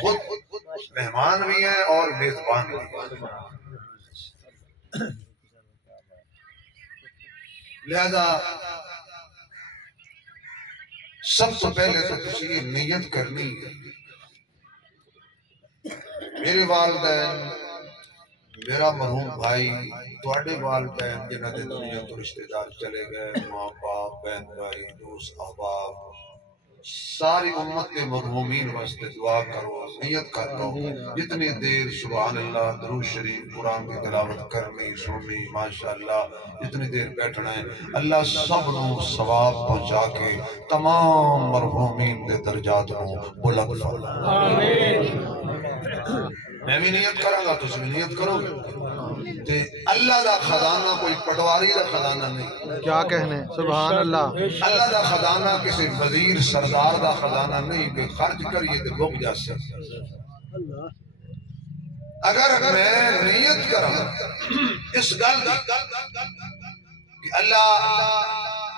خود مہمان بھی ہیں اور میزبان بھی ہیں۔ لہذا سب سے پہلے تو کسی یہ نیت کرنی ہے، میرے والدین، میرا مرحوم بھائی، تواڈے والدین جنہاں دے دنیا تو رشتہ دار چلے گئے، ماں باپ، بہن بھائی، دوست احباب، ساری امت کے مرحومین واسطے دعا کرو، نیت کر لو، جتنی دیر سبحان اللہ درود شریف قرآن کی تلاوت کرنی سننی ماشاءاللہ جتنی دیر بیٹھنا ہے، اللہ سب نو ثواب پہنچا کے تمام مرحومین دے درجات نو بلند فرما۔ آمین۔ میں بھی نیت کراں گا، تسی بھی نیت کرو گے، تے اللہ دا خزانہ کوئی پٹواری دا خزانہ نہیں، کیا کہنے سبحان اللہ، اللہ دا خزانہ کسی وزیر سردار دا خزانہ نہیں کہ خرچ کریے تے بک جا سکتے۔ اگر میں نیت کراں اس گل دی کہ اللہ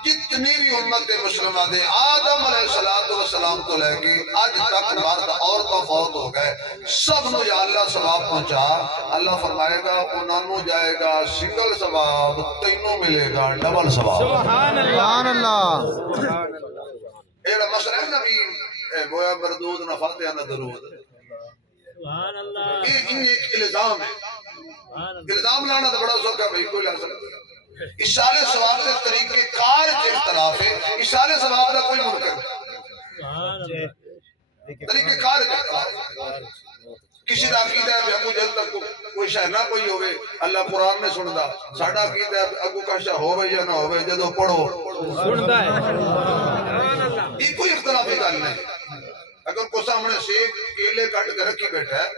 جتنی بھی امت مسلمہ دے آدم علیہ السلام تو لے کے آج تک مرد عورتوں فوت ہو گئے، سب نو یا اللہ ثواب پہنچا، اللہ فرمائے گا انہاں نو جائے گا سنگل ثواب، تینوں ملے گا ڈبل ثواب۔ سبحان اللہ۔ ایڑا مسئلہ ہے نبی گویا مردود نہ فاتحہ نہ درود، یہ ایک الزام ہے، الزام لانا تو بڑا سوکھا بھائی کوئی لا سکتا۔ اشارے ثواب کے طریقے کار کے اختلاف ہے، اشارے ثواب کا کوئی منکر طریقے کار کے اختلاف ہے۔ کسی دا عقیدہ ہے ابو جہل تک کوئی شہ نہ کوئی ہوئے اللہ قرآن میں سندا، ساڈا عقیدہ ہے ابو کا شہ ہوئے یا نہ ہوئے جدو پڑھو سندا ہے، یہ کوئی اختلافی گل نہیں۔ اگر کوئی سامنے سیب کیلے کٹ کے رکھی بیٹھا ہے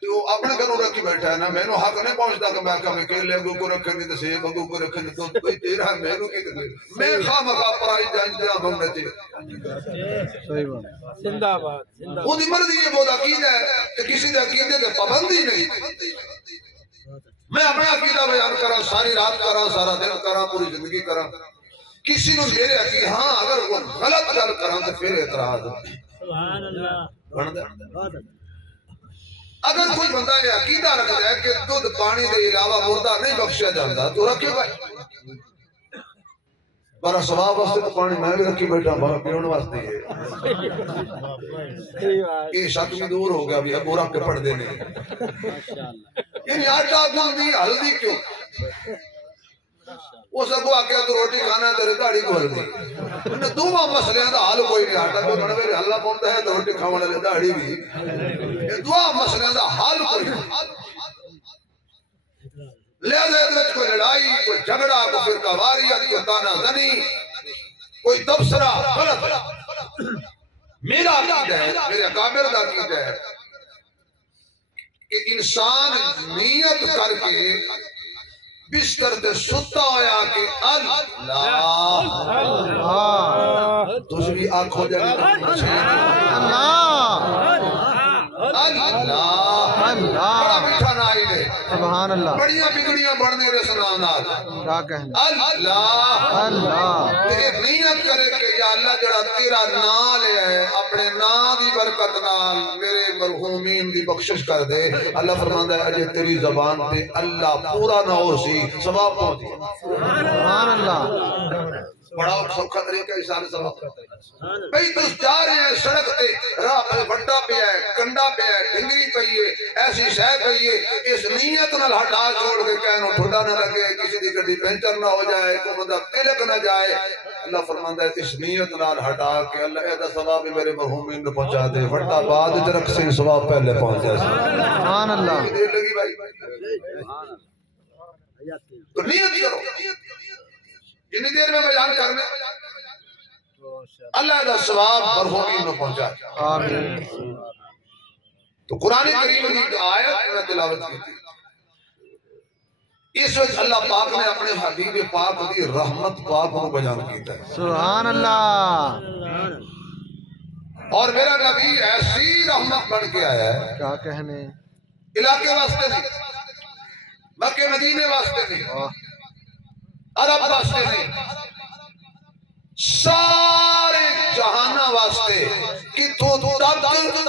تو وہ اپنے گھروں رکھی بیٹھا ہے نا، میں نو حق نہیں پہنچتا کہ میں کہا کیلے اگو کو رکھیں گے تو سیب اگو کو رکھیں گے تو کوئی تیرا ہے میں نو کی کرے، میں خواہ مخواہ پرائی جائیں جہاں بھنگنے چاہیے۔ زندہ باد وہ دی مرضی یہ بہت عقیدہ ہے کہ کسی دے عقیدے دے پابندی نہیں۔ میں اپنا عقیدہ بیان کراں، ساری رات کراں، سارا دن کراں، پوری زندگی کراں، کسی نو میرے عقیدہ ہاں اگر وہ غلط گل کراں تو پھر اعتراض سبحان اللہ۔ اگر کوئی بندہ یہ عقیدہ رکھتا ہے کہ دودھ پانی دے علاوہ مردہ نہیں بخشیا جاتا تو رکھے بھائی، بارہ ثواب واسطے تو پانی میں بھی رکھی بیٹھا، بارہ پیون واسطے یہ شک بھی دور ہو گیا بھی ابو رکھ کے پڑھ دینے، یعنی آٹا گندی ہلدی کیوں وہ سگو آکیا تو روٹی کھانا ہے تیرے داڑھی کو ہلدی، انہیں دوما مسئلے ہیں دا حال کوئی نہیں، آٹا کو بڑھ میرے اللہ پونتا ہے تو روٹی کھانا لے داڑھی بھی، یہ دعا مسئلے ہیں دا حال کوئی نہیں۔ لہذا ادرچ کوئی لڑائی، کوئی جھگڑا، کوئی فرقہ واریت، کوئی تانا زنی، کوئی تبصرہ غلط۔ میرا عقیدہ ہے، میرے اکابر دا عقیدہ ہے کہ انسان نیت کر کے بستر تے ستا ہویا کہ اللہ تجھ بھی آنکھ ہو جائے بڑا میٹھا نائی لے سبحان اللہ، بڑیاں بگڑیاں بڑھنے رسنانات کیا کہنے اللہ نیت کرے کہ یا اللہ جڑا تیرا نام لے ہے اپنے نام دی برکت نال میرے مرحومین دی بخشش کر دے۔ اللہ فرماندہ ہے اجے تیری زبان پہ اللہ پورا نہ ہو سی ثواب پہنچ دیا۔ سبحان اللہ، بڑا سوکھا طریقہ اشارے ثواب بھئی تو جا رہے ہیں سڑک تے راہ پہ بڑا پہ ہے، کنڈا پہ ہے، ڈنگری پہ ہے، ایسی شے پہ ہے، اس نیت نہ ہٹا چھوڑ کے کہنو ٹھڈا نہ لگے، کسی دی گڈی پنچر نہ ہو جائے، کوئی بندہ تلک نہ جائے، اللہ فرماندہ ہے اس نیت نہ ہٹا کے اللہ اے دا ثواب میرے مرحومین نے پہنچا دے، وٹا بعد جرک سے ثواب پہلے پہنچ جائے۔ سبحان اللہ، دیر لگی بھائی تو نیت کرو، جنی دیر میں بیان کرنے اللہ دا ثواب مرحومین نے پہنچا۔ آمین۔ تو قرآن کریم کی آیت میں تلاوت کی تھی، اس وقت اللہ پاک نے اپنے حبیب پاک دی رحمت پاک کو بیان کیتا ہے۔ سبحان اللہ، اور میرا نبی ایسی رحمت بن کے آیا ہے، کیا کہنے علاقے واسطے نہیں، مکہ مدینے واسطے نہیں، عرب واسطے نہیں، سارے جہان واسطے کتوں تک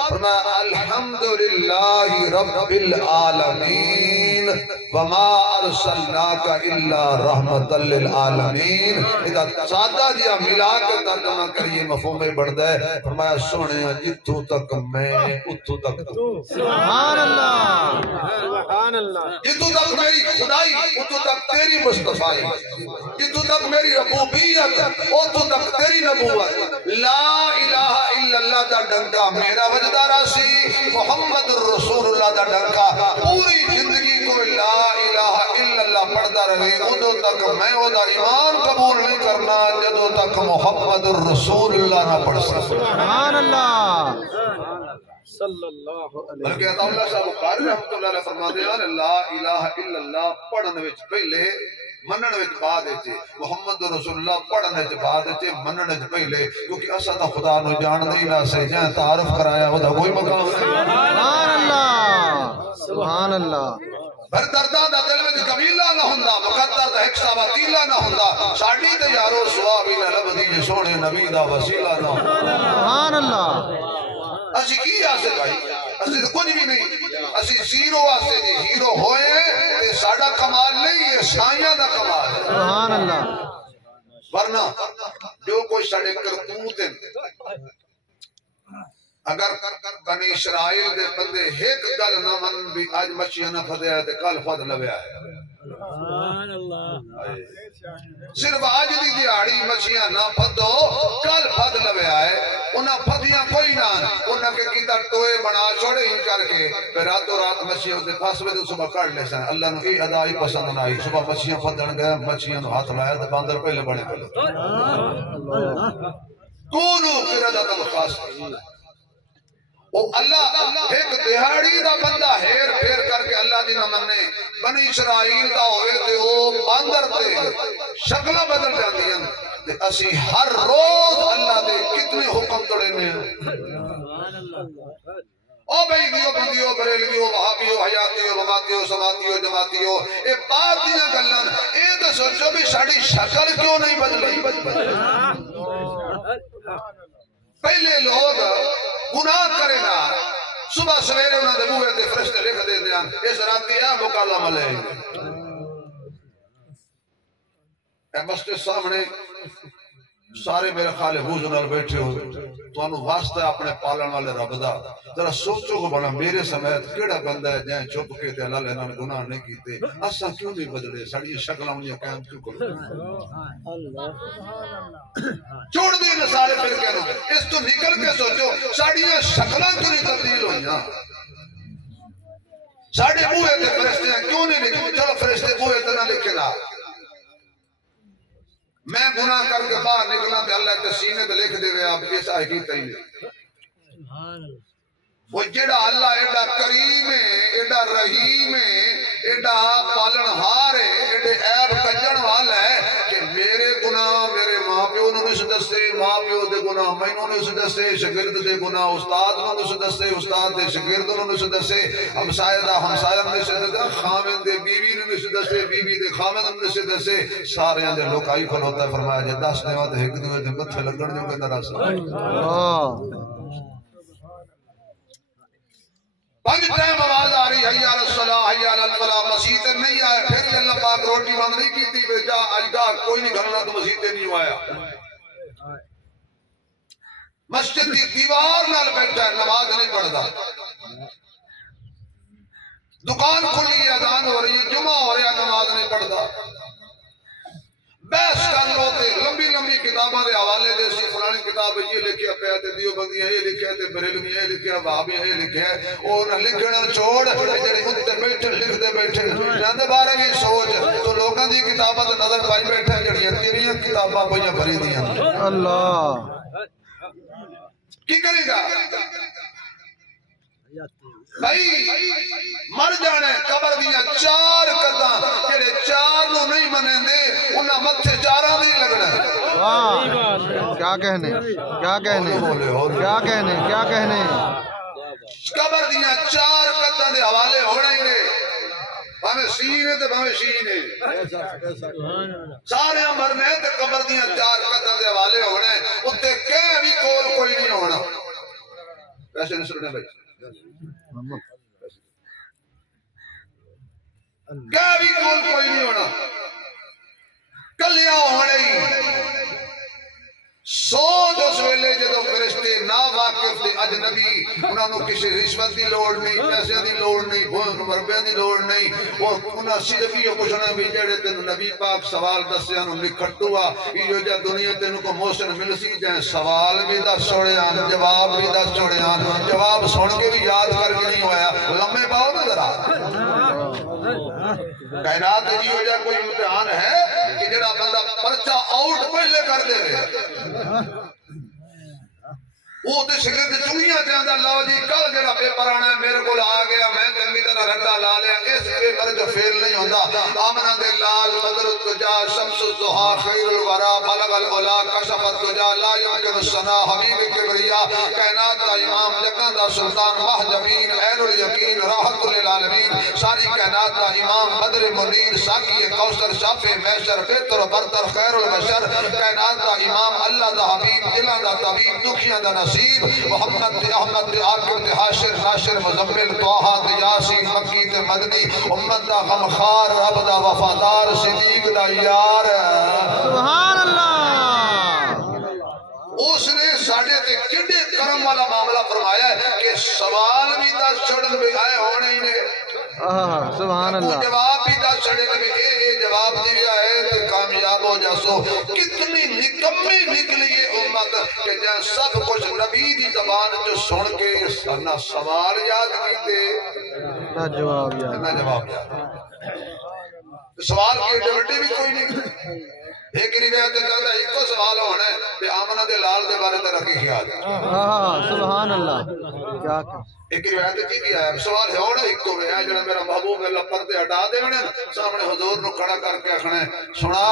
فرمایا الحمدللہ رب العالمین وما ارسلناک الا رحمت للعالمین. ادا سادہ جیا ملا کے ترجمہ کریے مفہوم بڑھتا ہے. فرمایا سونے جتوں تک میں اتوں تک سبحان اللہ سبحان اللہ. جتوں تک میری خدائی اتوں تک تیری مصطفائی، جتوں تک میری ربوبیت اتوں تک تیری نبوت. لا الہ الا اللہ دا ڈنکا میرا وجدہ راسی، محمد رسول اللہ دا ڈنکا پوری زندگی کو لا الہ الا اللہ پڑھتا رہے. ادھو تک میں وہ دا ایمان قبول نہیں کرنا جدو تک محمد رسول اللہ نہ پڑھ سکتا. سبحان اللہ صلی اللہ علیہ بلکہ اللہ صاحب بخاری رحمت اللہ علیہ فرماتے ہیں لا الہ الا اللہ پڑھن وچ پہلے منن وچ بعد وچ، محمد رسول اللہ پڑھن وچ بعد وچ منن وچ پہلے، کیونکہ اساں تا خدا نو جان نہیں نہ سے جے تعارف کرایا او دا کوئی مقام نہیں. سبحان اللہ سبحان اللہ. بر درداں دا دل وچ قبیلہ نہ ہوندا، مقدر دا ایک سوا تیلا نہ ہوندا، ساڈی تے یارو سوا بھی نہ لبدی جے سونے نبی دا وسیلہ نہ ہوندا. سبحان اللہ. اسی کی آسے بھائی، اسی کچھ بھی نہیں، اسی زیرو آسے جی ہیرو ہوئے تے ساڑا کمال نہیں ہے، سائیاں دا کمال ہے. سبحان اللہ. ورنہ جو کوئی ساڑے کرتوت ہیں، اگر بنی اسرائیل دے بندے ایک گل نہ من بھی آج مچھیاں نہ پھدے آئے تے کل پھد لوے آئے. سبحان اللہ. صرف آج دی دیہاڑی مچھیاں نہ پھدو کل پھد لوے آئے. انہاں پھدیاں کوئی نہ، انہاں کے کیتا ٹوئے بنا چھوڑے ہی کر کے پھر راتوں رات مچھیاں دے پاس میں تو صبح کر لے سن. اللہ نے یہ ادا ہی پسند نہ آئی. صبح مچھیاں پھدن گئے، مچھیاں نو ہاتھ لایا تے باندر پہلے بڑے پہلے کونو قردۃ الخاسئین. او اللہ ایک دیہاڑی دا بندہ ہیر پھیر کر کے اللہ دی نہ مننے، بنی اسرائیل دا ہوئے تے او باندر تے شکلہ بدل جاتی ہیں. تے اسی ہر روز اللہ دے کتنے حکم توڑے نے. او بھئی دیو بندیو بریلویو وہابیو حیاتیو وماتیو سماتیو جماتیو اے بات دیاں گلن اے تو سوچو بھی ساڑی شکل کیوں نہیں بدلی. پہلے لوگ گناہ کرے نا صبح سویرے انہوں نے بوئے تے فرشتے لکھ دے دیاں اس راتی ہے مکالم علیہ. اے مسجد سامنے سارے میرے خالے حضور بیٹھے ہوئے تو انہوں واسطہ اپنے پالن والے رب دا ذرا سوچو کو بنا میرے سمیت کیڑا بندہ ہے جائیں چپ کے تے اللہ لینا گناہ نہیں کیتے. اساں کیوں نہیں بدلے؟ ساڑی شکلہ انہیں قائم کیوں کرو؟ چھوڑ دے سارے پھر کہنا اس تو نکل کے سوچو ساڑی شکلہ کیوں نہیں تبدیل ہوئیاں؟ ساڑے بوئے تے فرشتے ہیں کیوں نہیں لکھے؟ چلو فرشتے بوئے تے نہ لکھے نا. میں گناہ کر کے باہر نکلا تے اللہ تے سینے تے لکھ دے آپ کیسا ہے کی تیلے. وہ جڑا اللہ ایڈا کریم ہے، ایڈا رحیم ہے، ایڈا پالن ہار ہے، ایڈے عیب کجن والا ہے کہ میرے گناہ میرے ماں پیو نے اس دستے، ماں پیو دے گناہ مینوں نے اس دستے، شاگرد دے گناہ استاد نے اس دستے، استاد دے شاگرد نے اس دستے، ہمسایہ دا ہمسایہ نے اس دستے، خاوند دے بیوی نے اس دستے، بیوی دے خاوند نے اس دستے. سارے دے لوکائی کھلوتا ہے. فرمایا جے 10 دیواں تے ایک دیوے دے متھے لگن جو کہندا راس پانچ ٹائم آواز آ رہی حی علی الصلاۃ حی علی الفلاح. مسجد نہیں آئے پھر بھی اللہ پاک روٹی بند نہیں کی تھی بیٹا اج کا کوئی نہیں گھرنا تو مسجد نہیں آیا. مسجد کی دیوار نال بیٹھا ہے نماز نہیں پڑھتا. دکان کھلی ہے اذان ہو رہی ہے جمعہ ہو رہا نماز نہیں پڑھتا. بحث کر لو تے لمبی لمبی کتاباں دے حوالے دے سی فلانی کتاب یہ لکھیا پیا تے دیوبندی یہ لکھیا تے بریلوی یہ لکھیا وہابی یہ لکھیا او نہ لکھنا چھوڑ جڑے اوتے بیٹھے لکھدے بیٹھے جاندے بارے بھی سوچ تو لوکاں دی کتاباں تے نظر پائی بیٹھے جڑیاں تیریاں کتاباں پئیاں بھری دیاں. اللہ کی کرے گا بھائی؟ مر جانے قبر دیا 4 قدم جڑے 4 نو نہیں منیں دے انہاں متھے 4 نہیں لگنا. واہ کیا کہنے کیا کہنے کیا کہنے کیا کہنے. قبر دیا 4 قدم دے حوالے ہونے ہی نے بھاویں سینے تے بھاویں شینے سارے مرنے تے قبر دیا 4 قدم دے حوالے ہونے اتنے کہیں بھی کول کوئی نہیں پیسے نہیں سننے بھائی کیا بھی کوئی نہیں ہونا کلیاں ہونے ہی سوچ اس ویلے جدو فرشتے نا واقف تے اجنبی انہاں نو کسی رشوت دی لوڑ نہیں پیسے دی لوڑ نہیں مربے دی لوڑ نہیں وہ انہاں صرف یہ پوچھنا بھی جڑے تینوں نبی پاک سوال دسیا نو لکھٹو آ یہ جا دنیا تینوں کو موسن مل سی جائیں سوال بھی دس چھوڑیا جواب بھی دس چھوڑیا جواب سن کے بھی یاد کر کے نہیں ہویا لمبے باؤ نظر آ کائنات جی ہو جا کوئی امتحان ہے کہ جڑا بندہ پرچہ آؤٹ پہلے کر دے رہے وہ تے شگرد چنگیاں چاہتا اللہ جی کل جڑا پیپر آنا ہے میرے کو آ گیا میں چنگی طرح رٹا لا لیا اس پیپر جو فیل نہیں ہوتا آمنہ دے لال بدر التجا شمس الضحا خیر الورا بلغ العلا کشف التجا لا يمکن السنا حبیب کبریا کائنات دا امام جگہ دا سلطان واہ جمین عین الیقین راحت للعالمین ساری کائنات دا امام بدر منیر ساقی کوثر شافع محشر بہتر برتر خیر البشر کائنات دا امام اللہ دا حبیب دلاں دا طبیب دکھیاں دا نصیب محمد تے احمد تے عاقب تے حاشر ناشر مزمل طٰہٰ تے یاسین مکی تے مدنی امت دا غمخوار رب دا وفادار صدیق دا یار سبحان اللہ اس نے ساڑھے تے کڈے کرم والا معاملہ فرمایا ہے کہ سوال بھی دس چھڑن بھی آئے ہونے ہی نے سبحان اللہ جواب بھی دس چھڑن بھی اے جواب دی آئے تے کامیاب ہو جاسو کتنی نکمی نکلی یہ امت کہ جہاں سب کچھ نبی دی زبان جو سن کے نہ سوال یاد کیتے نہ جواب یاد سوال کی ڈیوٹی بھی کوئی نہیں ایک روایت چلتا ایک کو سوال ہونا ہے کہ آمنہ دے لال دے بارے تے رکھی خیال سبحان اللہ کیا ایک روایت جی بھی آیا سوال ہے ہونا ایک تو ہے جڑا میرا محبوب اللہ پردے ہٹا دے ونے سامنے حضور نو کھڑا کر کے آکھنا سنا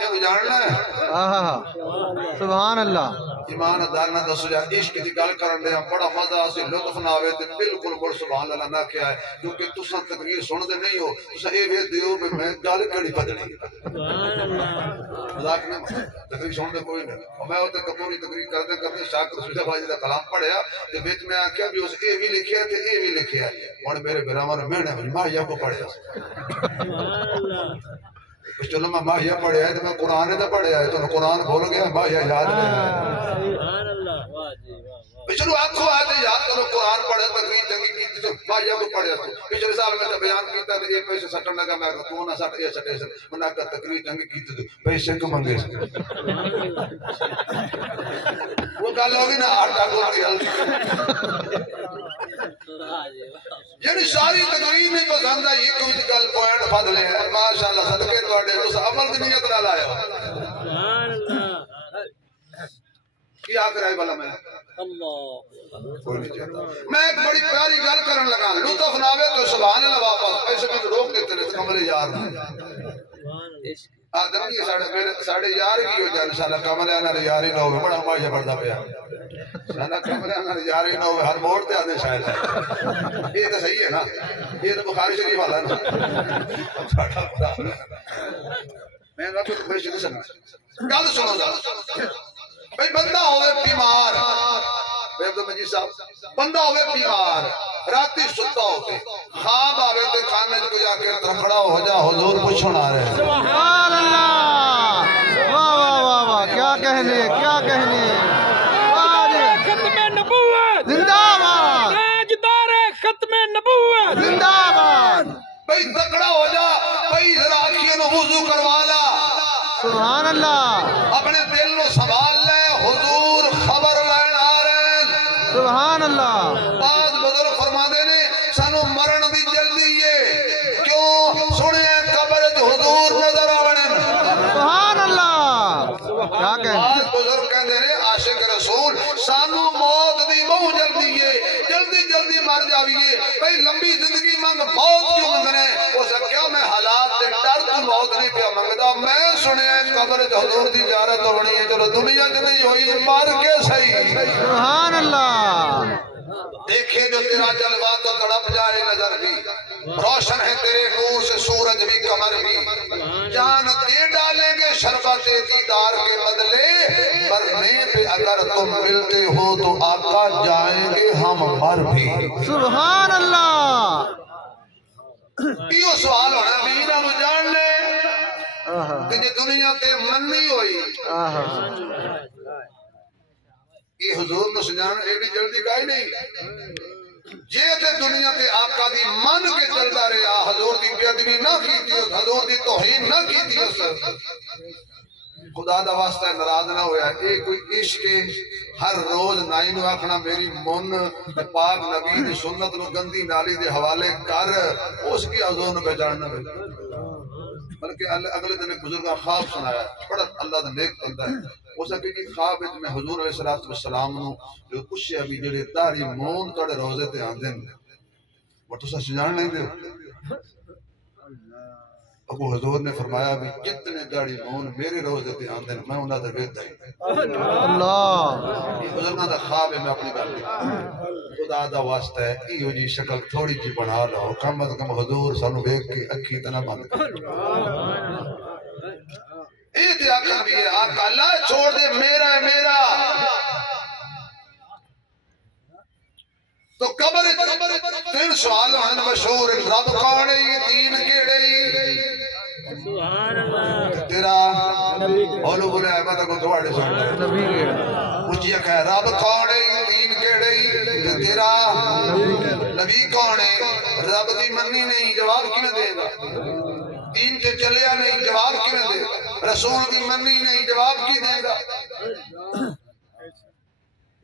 یہ جاننا ہے سبحان اللہ ایمان ادار نہ دسو جا عشق دی گل کرن دے بڑا مزہ اسی لطف نہ آوے تے بالکل بول سبحان اللہ نہ کیا ہے کیونکہ تساں تقریر سن دے نہیں ہو تساں اے ویکھ دیو کہ میں گل کیڑی بدلی مذاق نہیں تقریر سن دے کوئی نہیں میں اوتے کپوری تقریر کرتے شاکر سوجا بھائی دا کلام پڑھیا تے وچ میں آکھیا بھی اس اے بھی لکھیا تے اے بھی لکھیا ہن میرے براواں نے میں ماہیا کو پڑھیا چلو میں ماہیا پڑھیا ہے تو میں قرآن دا پڑھیا ہے تو قرآن بھول گیا ماہیا یاد نہیں چلو آنکھوں آتے یاد کرو قرآن پڑھا تقریر چنگی کی تو ماہیا کو پڑھیا تو پچھلے سال میں بیان کیتا تو ایک پیسے سٹن لگا میں تو نہ سٹ یہ سٹے میں نے کہا تقریر چنگی کی تو پیسے کو منگے وہ گل ہوگی نا آٹا گول کی یعنی ساری تقریر نہیں پسند آئی ایک کچھ گل پوائنٹ پھد لے ماشاءاللہ صدقے توڑے اس عمل دی نیت نہ لایا کی آخر ہے بلا میں میں ایک بڑی پیاری گل کرن لگا لطف ناوے تو سبحان اللہ واپس ایسے میں روک دیتے رہے کملے یار آدم یہ ساڑھے یار کی ہو جائے انشاءاللہ کملے آنا یاری نہ ہوئے بڑا ماجھے بڑھتا پیا سانا کمرے آنا یاری نہ ہوئے ہر موڑ تے آدھے شاید ہے یہ تو صحیح ہے نا یہ تو بخاری شریف والا ہے نا میں نے تو بڑی شدید سنا گل سنو گا بھئی بندہ ہوئے بیمار بے عبد المجید صاحب بندہ ہوئے بیمار راتی ستا ہوتے خواب آوے تے کھانے کو جا کے ترکڑا ہو جا حضور پوچھن آ رہے سبحان اللہ واہ واہ واہ واہ کیا کہنے ختم نبوت زندہ باد تاجدار ختم نبوت زندہ باد بھئی تکڑا ہو جا بھئی ذرا آنکھیں نو وضو کروا لا سبحان اللہ اپنے دل نو سنبھال لے حضور خبر لین آ رہے ہیں سبحان اللہ بعض بزرگ فرما دے نے سانو مرن دی جلدی ہے کیوں سنے قبر حضور نظر آونے سبحان اللہ کیا کہنے بعض بزرگ کہندے نے عاشق رسول سانو موت دی بہت جلدی ہے جلدی جلدی مر جاویے بھئی لمبی زندگی منگ موت کیوں منگنے وہ سب کیا میں حالات دے ڈر تو موت نہیں پیا منگدا میں سنے قبر حضور دی زیارت ہونی ہے چلو دنیا جو نہیں ہوئی مر کے صحیح سبحان اللہ دیکھے جو تیرا جلوہ تو تڑپ جائے نظر بھی روشن ہے تیرے نور سے سورج بھی قمر بھی جان دے ڈالیں گے شربت دیدار کے بدلے مرنے پہ اگر تم ملتے ہو تو آقا جائیں گے ہم مر بھی. سبحان اللہ. یہ سوال ہونا میرا نو جان لے کہ جی دنیا تے مننی ہوئی یہ حضور نو سجان ایڈی جلدی گائی نہیں. جے تے دنیا تے آقا دی من کے چلتا رہا حضور دی بے ادبی نہ کیتی حضور دی توہین نہ کیتی خدا دا واسطہ ناراض نہ ہویا. اے کوئی عشق ہر روز نائی نو آکھنا میری من پاک نبی دی سنت نو گندی نالی دے حوالے کر اس کی حضور نو پہچاننا بلکہ اگلے دن ایک بزرگ خواب سنایا بڑا اللہ دا نیک بندہ ہے. اس حقیقی خواب میں حضور علیہ السلام نو جو کچھ ابھی جڑے تاری مون توڑے روزے تے آندن وہ تو سا سجان نہیں دے. ابو حضور نے فرمایا بھی جتنے داڑی مون میرے روزے تے آندن میں انہاں دا بیت دائی. اللہ یہ بزرگاں دا خواب ہے. میں اپنی بات خدا دا واسطہ ہے ایو جی شکل تھوڑی جی بنا لو کم از کم حضور سانو دیکھ کے اکھی تے نہ بند کر. اے تے آقا بھی ہے آقا اللہ چھوڑ دے میرا ہے میرا تو قبر پھر سوال ہونا مشہور رب کون ہے یہ دین کیڑے سبحان اللہ تیرا اولو بولے احمد کو تھوڑے سن نبی پوچھیا کہ رب کون ہے یہ دین کیڑے تیرا نبی کون ہے. رب دی منی نہیں جواب کیوں دے گا. دین تے چلیا نہیں جواب کیوں دے گا. رسول دی منی نہیں جواب کی دے گا.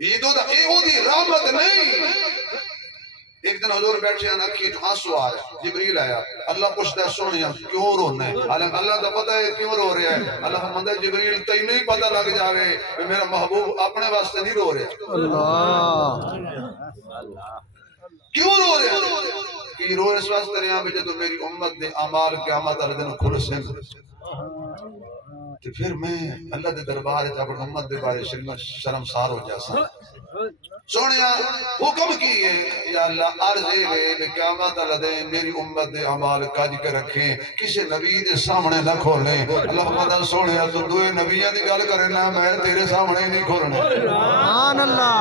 یہ تو اے دی رحمت نہیں. ایک دن حضور بیٹھے ہیں اکھی تو آنسو آ رہا جبریل آیا. اللہ پوچھتا ہے سنیا کیوں رونا ہے. اللہ تو پتہ ہے کیوں رو رہا ہے. اللہ فرماتا ہے جبریل تے نہیں پتہ لگ جاوے کہ میرا محبوب اپنے واسطے نہیں رو رہا. اللہ کیوں رو رہا ہے کہ رو اس واسطے رہا بھی جدو میری امت دے اعمال قیامت والے دن کھل سن تو پھر میں اللہ دے دربار اپنی امت دے بارے شرمسار ہو جاسا. سونیا حکم کیے یا اللہ عرض ہے کہ قیامت والے دن میری امت دے اعمال کج کے رکھیں کسی نبی دے سامنے نہ کھولیں. اللہ مدد سونیا تو دوئے نبیوں دی گل کرے نا میں تیرے سامنے نہیں کھولنا. سبحان اللہ.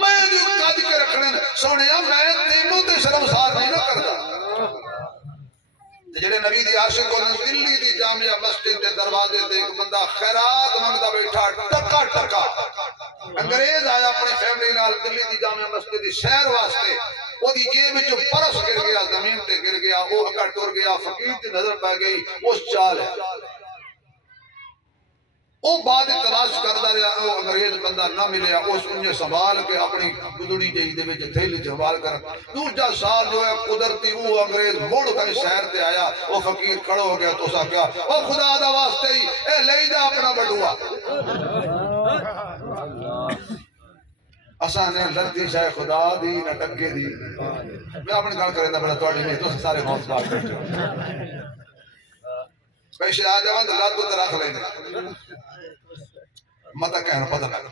میں جو کج کے رکھنے سونیا میں تینوں تے شرمسار نہیں نہ کرتا. جڑے نبی دی عاشق کو دلی دی جامعہ مسجد دے دروازے تے ایک بندہ خیرات منگدا بیٹھا ٹکا ٹکا انگریز آیا اپنی فیملی نال دلی دی جامعہ مسجد دی سیر واسطے. او دی جیب وچ پرس گر گیا زمین تے گر گیا او اگا ٹر گیا فقیر دی نظر پے گئی اس چال ہے. او بعد تلاش کردا رہا او انگریز بندہ نہ ملیا. اس انہیں سنبھال کے اپنی گدڑی جئی دے وچ تھیلی سنبھال کر دوجا سال جو ہے قدرتی وہ انگریز مڑ کے سیر تے آیا. او فقیر کھڑا ہو گیا تو سا کیا او خدا دا واسطے ہی اے لے جا اپنا بٹوا اساں نے لڑتی شے خدا دی نہ ٹکے دی. میں اپنی گل کریندا بڑا تواڈی نہیں تو سارے موت بات بیٹھے پیسے آ جاواں تے لات تے رکھ لیندے متا کہنا پتہ لگ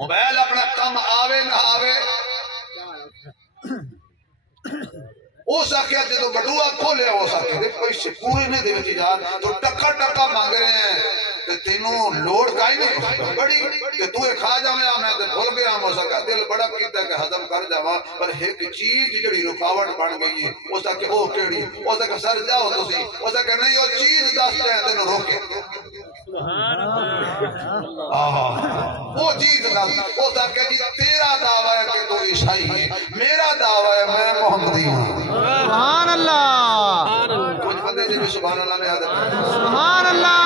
موبائل اپنا کم آوے نہ آوے او ساکھیا جدو بٹوا کھولیا ہو سکے دے پیسے پورے نہیں دے وچ جا تو ٹکا ٹکا مانگ رہے ہیں تے تینوں لوڑ کائی نہیں بڑی کہ تو ایک کھا جاویں میں تے بھول گیا ہو سکا دل بڑا کیتا کہ ہضم کر جاواں پر ایک چیز جڑی رکاوٹ بن گئی ہے او سکے او کیڑی او سکے سر جاؤ تسی او سکے نہیں او چیز دس جائے تینوں روکے وہ چیز دس او سکے جی تیرا دعویٰ ہے کہ تو عیسائی ہے میرا دعویٰ ہے میں محمدی ہوں. سبحان اللہ. کچھ بندے جی سبحان اللہ نے عادت سبحان اللہ.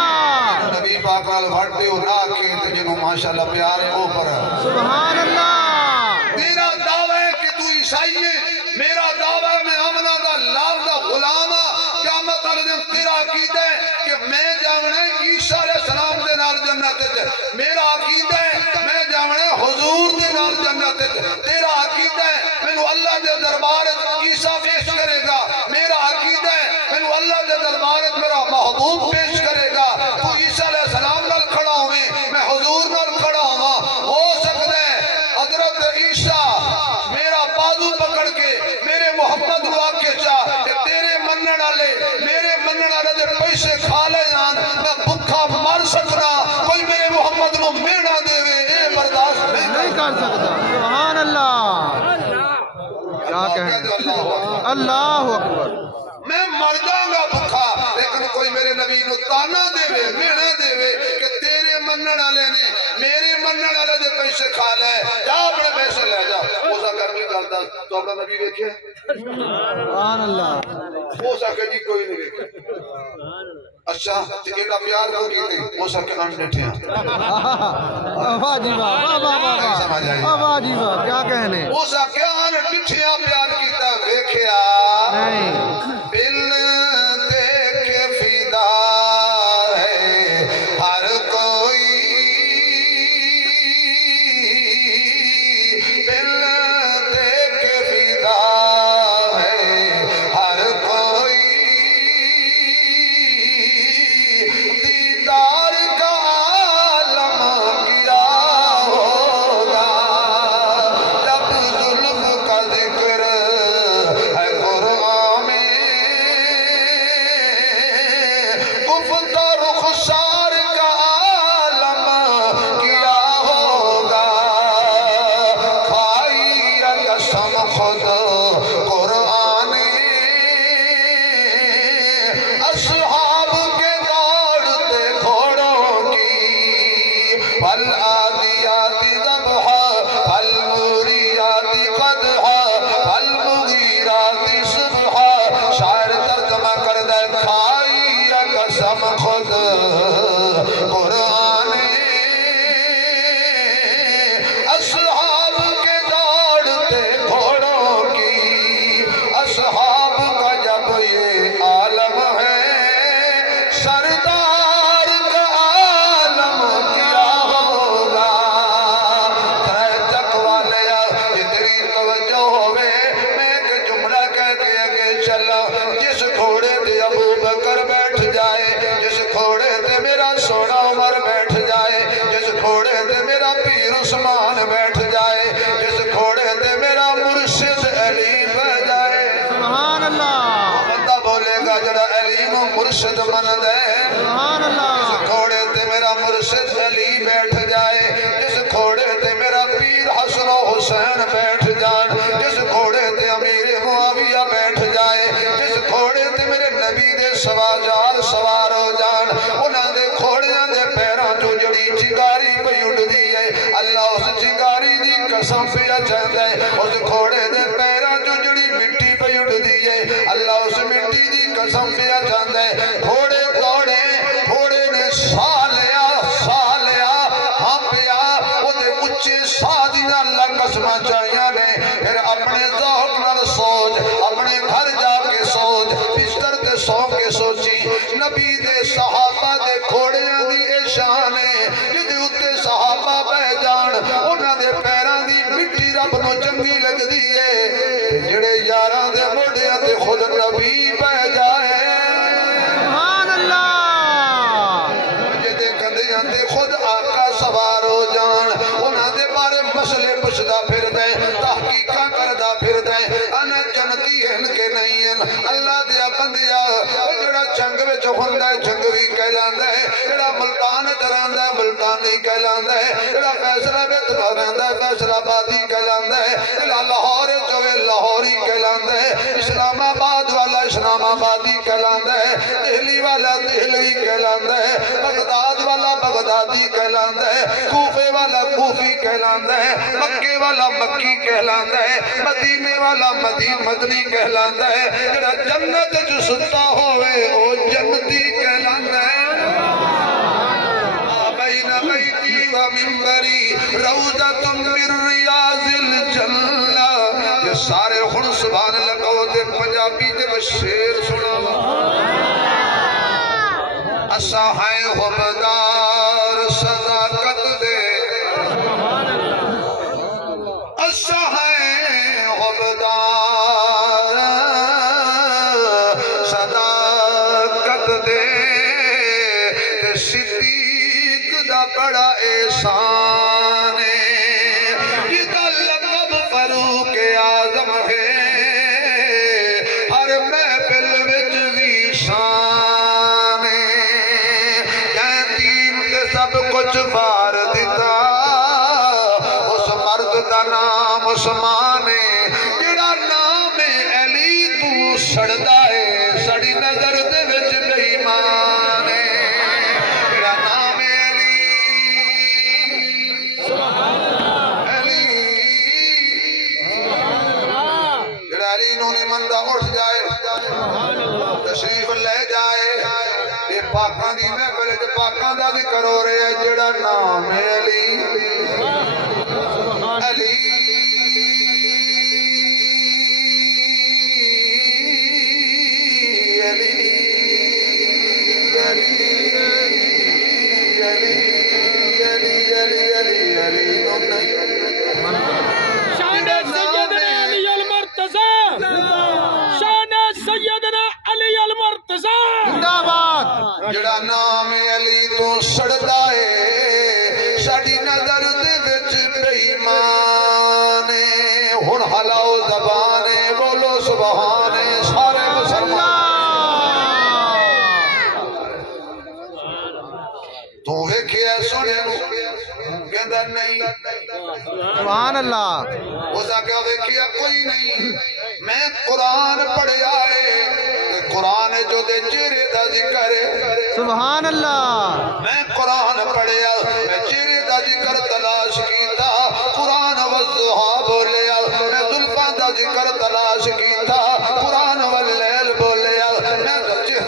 نبی پاک نال وڑتے ہو نہ کے تے جنوں ماشاءاللہ پیار ہے او پر سبحان اللہ. تیرا دعویٰ ہے کہ تو عیسائی ہے میرا دعویٰ ہے میں امنہ دا لال دا غلام ہاں. قیامت والے دن تیرا عقیدہ ہے کہ میں جاونا عیسیٰ علیہ السلام دے نال جنت تے میرا عقیدہ ہے میں جاونا حضور دے نال جنت تے تیرا عقیدہ ہے مینوں اللہ دے دربار عیسیٰ پیش کرے گا میرا عقیدہ ہے مینوں اللہ دے دربار میرا محبوب پیش کرے گا. تو عیسیٰ علیہ السلام نال کھڑا ہوئے میں حضور نال کھڑا ہوا ہو سکتا ہے حضرت عیسیٰ میرا بازو پکڑ کے میرے محمد ہوا کے چاہ کہ تیرے منن والے میرے منن والے دے پیسے کھا لے جان میں بھکھا مر سکنا کوئی میرے کر سکتا. سبحان اللہ. کیا کہنے. اللہ اکبر. میں مر جاؤں گا بھکا لیکن کوئی میرے نبی نو تانا دے مینا دے کہ تیرے منن والے نے میرے منن والے دے پیسے کھا لے جا اپنے پیسے لے جا. ہو سکتا نہیں کرتا تو اپنا نبی دیکھے. سبحان اللہ. ہو سکے جی کوئی نہیں دیکھے. اچھا ایڈا پیار کیوں کیتے ہو سکے ان ڈٹھے. واہ جی واہ واہ واہ واہ واہ جی واہ. کیا کہنے. ہو سکے ان ڈٹھیاں پیار کیتا ویکھیا نہیں. دل دیکھ فدا ہے ہر کوئی. دل دیکھ فدا ہے ہر کوئی. دیدار کا عالم کیا ہوگا جب ظلم کا ذکر ہے قرآن میں. گفتار خسار کا عالم کیا ہوگا. کھائی قسم خود قرآن نے. اصحاب کے دوڑتے گھوڑوں کی فالعادیات ذبحا فالموریات قدحا فالمغیرات صبحا. شاعر ترجمہ کر دے کھائی قسم خود قرآن نے. اصحاب کے دوڑتے گھوڑوں کی اصحاب کا جب یہ عالم ہے سردار کا عالم کیا ہوگا. تک والیا اتنی توجہ ہوئے میں ایک جملہ کہہ کے آگے چلا. جس گھوڑے تے ابو بکر بیٹھ جائے جس گھوڑے تے میرا سونا عمر بیٹھ جائے جس گھوڑے تے میرا پیر عثمان بیٹھ جائے جس گھوڑے تے میرا مرشد علی بیٹھ جائے. سبحان اللہ. بندہ بولے گا جڑا علی نو مرشد من دے. سبحان اللہ. جس گھوڑے تے میرا مرشد علی بیٹھ جائے جس گھوڑے تے میرا پیر حسن و حسین بیٹھ جان جس گھوڑے تے امیر معاویہ بیٹھ جائے جس گھوڑے تے میرے نبی دے سواجار سوار ہو جان. انہاں دے گھوڑیاں دے پیراں تو جڑی چنگاری پئی اڑدی ہے اللہ اس چنگاری دی قسم پیا چاہندا ہے. اس گھوڑے دے پیراں تو جڑی مٹی پئی اڑدی ہے اللہ اس مٹی دی قسم پیا چاہندا ہے. گھوڑے دوڑے گھوڑے نے ساہ لیا ہاں پیا وہ دے اچھے ساہ دیاں اللہ قسماں چاہیاں نے. پھر اپنے ذوق نال سوچ اپنے گھر جا کے سوچ بستر تے سو کے سوچی نبی دے صحابہ دے گھوڑیاں دی اے شان ہے جدے اتے صحابہ بہ جان انہاں دے پیراں دی مٹی رب نو چنگی لگدی ہے. جڑے یاراں دے موڈیاں تے خود نبی بہ جائے. سبحان اللہ. جدے کندیاں تے خود آقا سوار ہو جان انہاں دے بارے مسئلے پوچھدا پھردا ہے تحقیقاں کردا پھردا ہے. انا جنتی ہیں کہ نہیں ہیں اللہ دیا بندیا. جڑا جنگ وچ ہوندا ہے جنگوی کہلاندا ہے جڑا ملتان وچ رہندا ہے ملتانی کہلاندا ہے جڑا فیصلہ وچ رہندا ہے فیصلہ آبادی کہلاندا ہے جڑا لاہور وچ ہوے لاہوری کہلاندا ہے اسلام آباد والا اسلام آبادی کہلاندا ہے دہلی والا دہلوی کہلاندا ہے بغداد والا بغدادی کہلاندا ہے کوفے والا کوفی کہلاندا ہے مکے والا مکی کہلاندا ہے مدینے والا مدنی کہلاندا ہے جڑا جنت وچ ستا ہوئے او جنتی کہلاندا ہے. بین بیتی و منبری روضۃ من ریاض الجنہ. یہ سارے ہن سبحان اللہ کہو تے پنجابی دے شعر سناواں. اساں ہیں حبدار صداقت دے اساں ہیں حبدار صداقت دے صدیق دا بڑا احسان ہے جدا لقب فاروق اعظم ہے ہر محفل وچ ذیشان ہے. دین تے سب کچھ وار دیتا اس مرد آسمان جڑا نام علی تو سڑدا ہے سڑی نظر دے وچ بے ایمان جڑا نام علی علی جڑا علی نو نہیں مندا اٹھ جائے تشریف لے جائے یہ پاکاں دی محفل وچ پاکاں دا ذکر ہو رہا ہے جڑا نام علی علی شان سیدنا علی المرتضی شان سیدنا علی المرتضی زندہ باد جڑا نام علی تو سڑدا ہے ساڈی نظر دے وچ بے ایمان ہن ہلاؤ زبان بولو سبحان سارے مسلمان تو ویکھیا سنے کہندا نہیں سبحان اللہ اس آگے ویکھیا کوئی نہیں میں قرآن پڑھیا ہے قرآن جو دے چہرے دا ذکر ہے سبحان اللہ میں قرآن پڑھیا میں چہرے دا ذکر تلاش کیتا قرآن والضحا بولیا میں زلفاں دا ذکر تلاش کیتا قرآن واللیل بولیا میں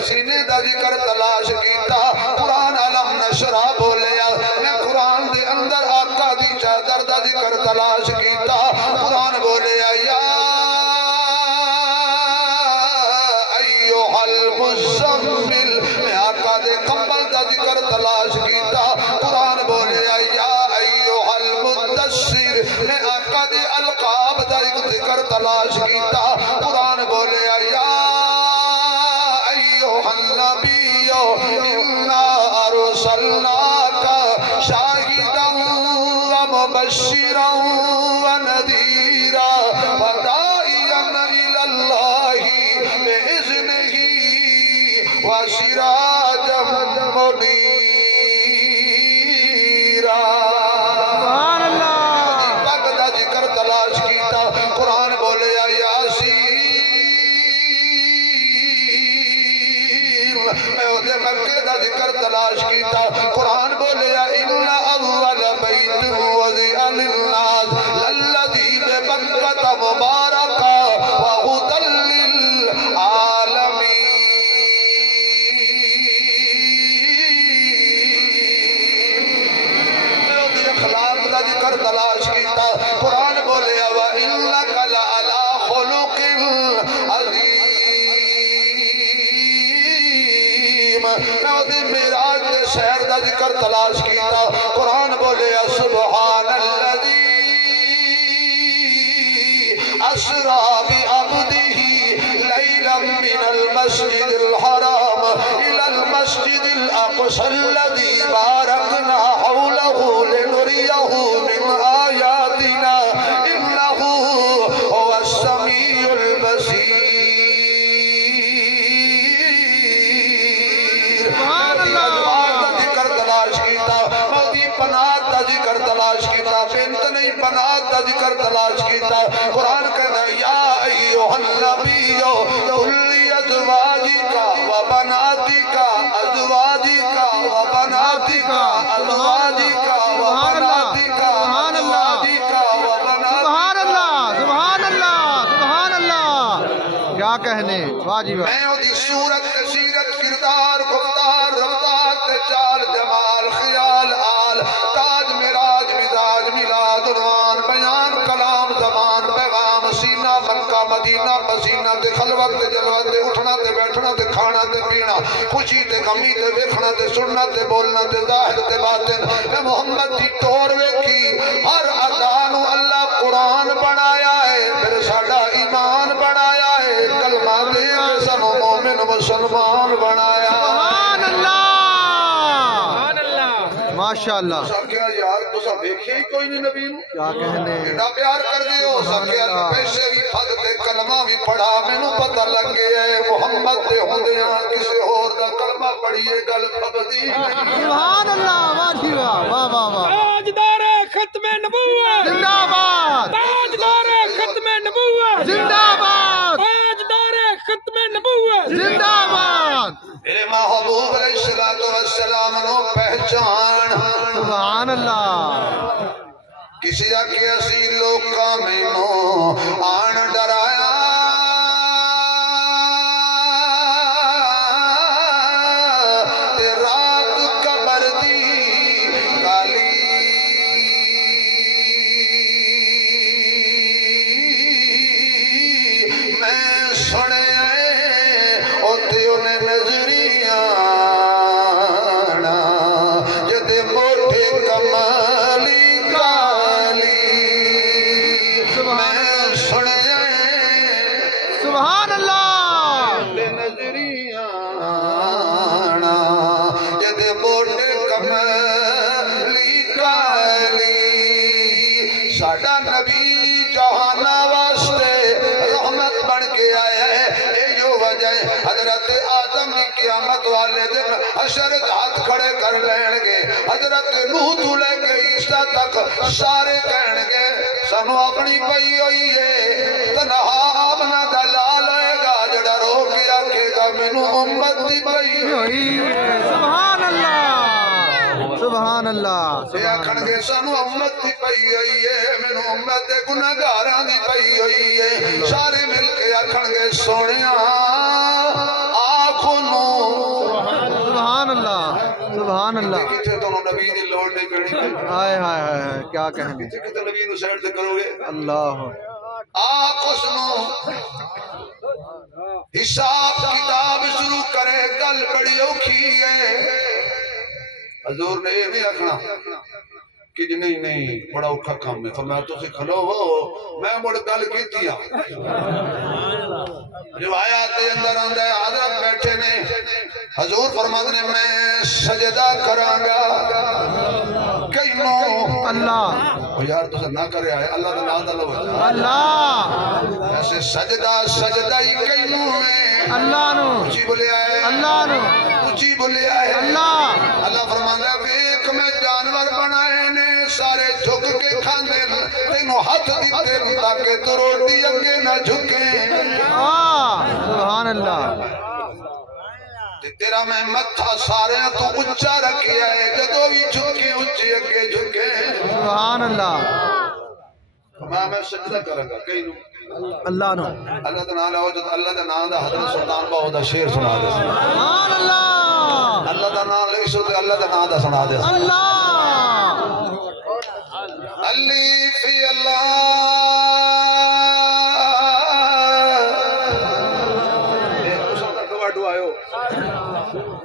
سینے دا ذکر تلاش کیتا قرآن علم نشرہ بولیا میں قرآن دے اندر آقا دی چادر دا ذکر تلاش کیتا قرآن بولیا یا ایوہ المزمل میں آقا دے کمبل دا ذکر تلاش کیتا قرآن بولیا یا ایوہ المدثر میں آقا دے القاب دا ذکر تلاش کیتا قرآن بولیا یا ایوہ النبی انا ارسلناک شاہدا ومبشرا ونذیرا وداعیا الی اللہ بإذنہ وسراجا منیرا سبحان اللہ پاک دا ذکر تلاش کیتا قرآن بولیا یاسین میں مکے دا ذکر تلاش کیتا قرآن بولیا ان اول بیت وضع للناس للذی ببکۃ مبارکا وہدی للعالمین اخلاق دا ذکر تلاش کیتا قرآن بولیا وَإِنَّكَ لَعَلَىٰ خُلُقٍ عَظِيمٍ میں معراج دے سیر دا ذکر تلاش کیتا قرآن بولیا سبحان الذی اسرا بعبدہ لیلا من المسجد الحرام الى المسجد الاقصى الذي باركنا حوله لنريه من آياتنا انه هو السميع البصير سبحان اللہ ذکر تلاش کیتا موتی پناہ دا ذکر تلاش کیتا بنت نہیں پناہ دا ذکر تلاش کیتا قرآن کہتا یا ایوہ النبی کلی ازواجکا وبناتکا ازواجکا وبناتکا ازواجکا وبناتکا ازواجکا وبناتکا سبحان اللہ سبحان اللہ سبحان اللہ کیا کہنے واہ جی واہ میں دی صورت سیرت کردار گفتار رفتار چال جمال خیال آل تاج مراج مزاج ملاد عنوان بیان کلام زبان پیغام سینہ مکہ مدینہ پسینہ تے خلوت تے جلوت تے اٹھنا تے بیٹھنا تے کھانا تے پینا خوشی تے غمی تے ویکھنا تے سننا تے بولنا تے ظاہر تے باطن میں محمد دی ٹور ویکھی ہر ادا نو اللہ قرآن بنایا ہے پھر ساڈا ایمان بنایا ہے کلمہ دے کے سانو مومن مسلمان بنایا سبحان اللہ سبحان اللہ ماشاءاللہ سکیا یار تسا ویکھے ہی کوئی نہیں نبی نو کیا کہنے اتنا پیار کر دے ہو سکیا پیسے بھی پھد تے کلمہ بھی پڑھا مینوں پتہ لگ گیا ہے محمد دے ہوندیاں کسے اور دا کلمہ پڑھیے گل پھدی نہیں سبحان اللہ واہ جی واہ واہ واہ واہ تاجدار ختم نبوت زندہ باد تاجدار سبحان اللہ کسی آکے اسی لوکاں مینوں آن ڈرایا تے رات قبر دی کالی میں سنے اوتے انہیں نظریاں جدے موٹے کمالی سبحان اللہ نظریاں جدے موٹے کملی کالی ساڈا نبی جہانا واسطے رحمت بن کے آیا ہے یہ جو وجہ ہے حضرت آدم کی قیامت والے دن حشر ہاتھ کھڑے کر لین گے حضرت نوح تو لے کے عیسیٰ تک سارے کہن گے سانو اپنی پئی ہوئی ہے تنہا آمنا دلال ہے گا جڑا رو کے آکے گا مینوں امت دی پئی ہوئی ہے سبحان اللہ سبحان اللہ یہ آکھن گے سانو امت دی پئی ہوئی ہے مینوں امت دے گناہگاراں دی پئی ہوئی ہے سارے مل کے آکھن گے سونیا آنکھوں نو سبحان اللہ سبحان اللہ کتے تو نبی دی لوڑ نہیں پڑی ہائے ہائے ہائے کیا کہنے کتے نبی نو سائڈ سے کرو گے اللہ آپ اس نو حساب کتاب شروع کرے گل بڑی اوکھی ہے حضور نے یہ نہیں رکھنا کہ جی نہیں بڑا اوکھا کام ہے فرمایا تو سے کھلو ہو میں مڑ گل کیتی ہاں روایات اندر آندہ ہے حضرت بیٹھے نے حضور فرماتے نے میں سجدہ کرانگا کئیوں اللہ یار تو سے نہ کرے آئے اللہ کا نام اللہ اللہ ایسے سجدہ ہی کئیوں میں اللہ نو اچھی بولے آئے اللہ نو اچھی بولے آئے اللہ اللہ فرماتا ہے ایک میں جانور بنائے نے سارے جھک کے کھاندے تینوں ہاتھ دیتے تاکہ تو روٹی اگے نہ جھکیں سبحان اللہ تیرا میں متھا سارے تو اچھا رکھیا ہے جدو بھی جھکے اچھے اگے جھکے سبحان اللہ میں سجدہ کروں گا کئی نو اللہ نو اللہ دا نام لو جد اللہ دا نام دا حضرت سلطان باہو دا شیر سنا دے سبحان اللہ اللہ دا نام لے سو دے اللہ دا نام دا سنا دے اللہ علی فی اللہ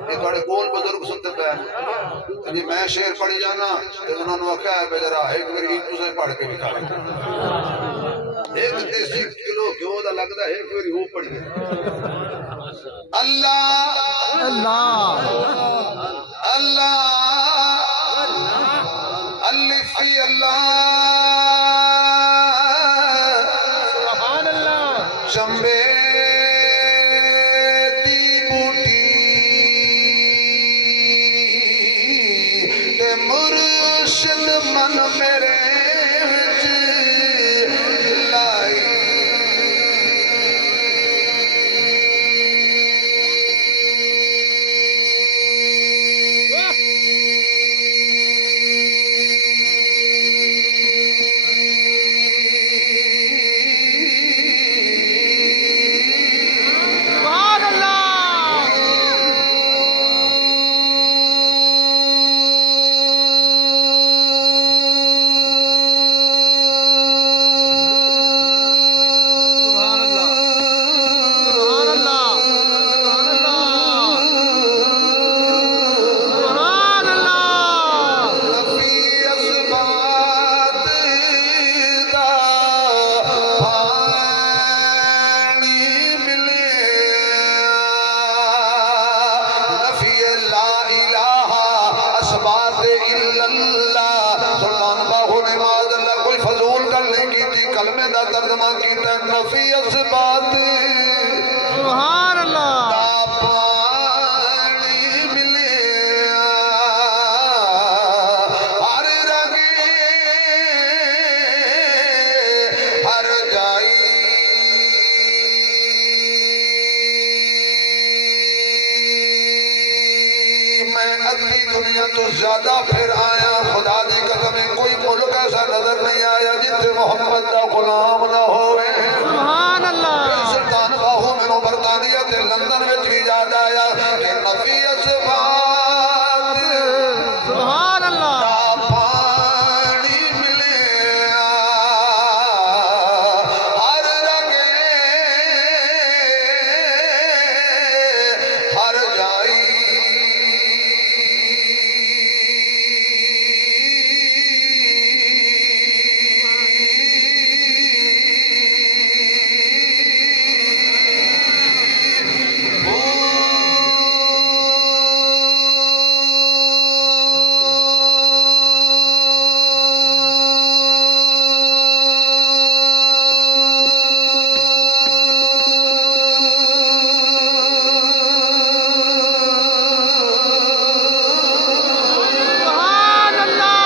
یہ تھوڑے کون بزرگ سنتے پہ جی میں شیر پڑھی جانا انہوں نے وقع ہے بیجرہ ایک بری تُسے پڑھ کے بھی کھا ایک دیسی کلو گیوں دا لگتا ہے ایک بری وہ پڑھی اللہ اللہ اللہ الف فی اللہ سبحان اللہ چمبے مرشد من میرے وچ لائی سبحان اللہ کلمے دا ترجمہ کیتا نفی اثبات سبحان اللہ پانی ملے ہر رگے ہر جائی میں ادھی دنیا تو زیادہ پھر آیا محمد دا غلام نہ ہوئے سبحان اللہ سلطان باہو میں برطانیہ تے لندن میں بھی یاد آیا کہ نبی اسباب سبحان اللہ پانی ملے ہر رگے ہر جائی سبحان اللہ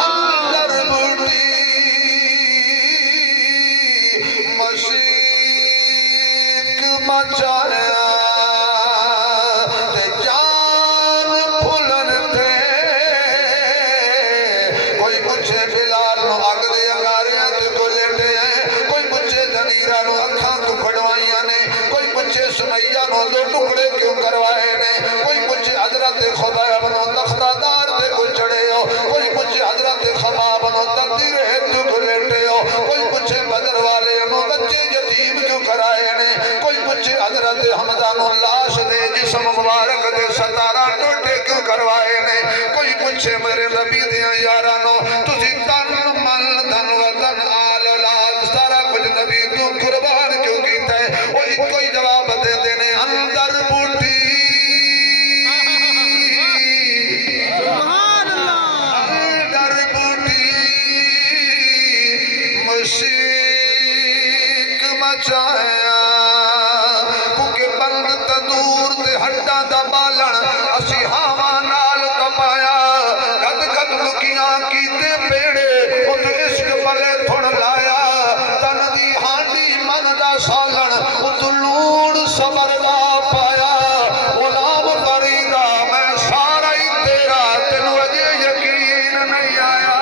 اندر بڑی مشیق مچایا تے جان پھلن تھے کوئی پوچھے بلال نو اگ دے انگاریاں تے تو لیٹے ہیں کوئی پوچھے دنیرہ نو اکھاں تو کھڑوائیاں نے کوئی پوچھے سمیہ نو دو ٹکڑے کیوں کروائے نے کوئی پوچھے حضرت خباب نو تختہ دار تے کو چڑھے ہو کوئی پوچھے حضرت خباب نو تقدیر ہے تو کو لیٹے ہو کوئی پوچھے بدر والے نو بچے یتیم کیوں کرائے نے کوئی پوچھے حضرت حمزہ نو لاش دے جسم مبارک دے ستارہ ٹوٹے کیوں کروائے نے کوئی پوچھے میرے نبی دیاں یارانو تسی تن من دن وطن آل اولاد سارا کچھ نبی تو قربان کیوں کیتا ہے وہ ایک کوئی جواب دے دینے اندر بوٹی سبحان اللہ اندر بوٹی مشیق مچایا کیونکہ بند تندور تے ہڈاں دا بالن اسی ہاواں نال تپایا گد گد لکیاں کیتے پیڑے ات عشق بلے تھڑ لایا تن دی ہانڈی من دا سالن ات لوڑ صبر دا پایا غلام فریدا میں سارا ہی تیرا تینو اجے یقین نہیں آیا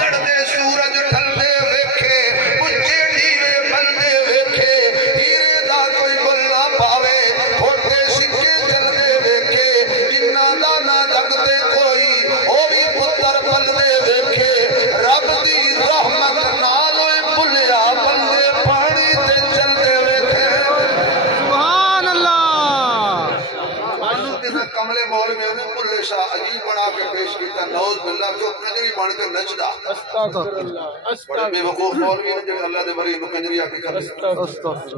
لڑدے سورج ڈھلدے ویکھے بجے ڈیوے بلدے ویکھے ہیرے دا کوئی گل نہ پاوے پھوٹے سکے جلدے ویکھے جنہ دا نہ جگدے کوئی او بھی پتر بلدے ویکھے رب دی رحمت نالوئے بلیا بلدے پانی تے چلدے ویکھے سبحان اللہ کملے مول میں انہیں بلے شاہ عجیب بنا کے پیش کیتا نوز باللہ جو کنجری بن کے نچدا استغفر اللہ بڑے بے وقوف مولوی نے جو اللہ دے بری نو کنجری آ کے کر استغفر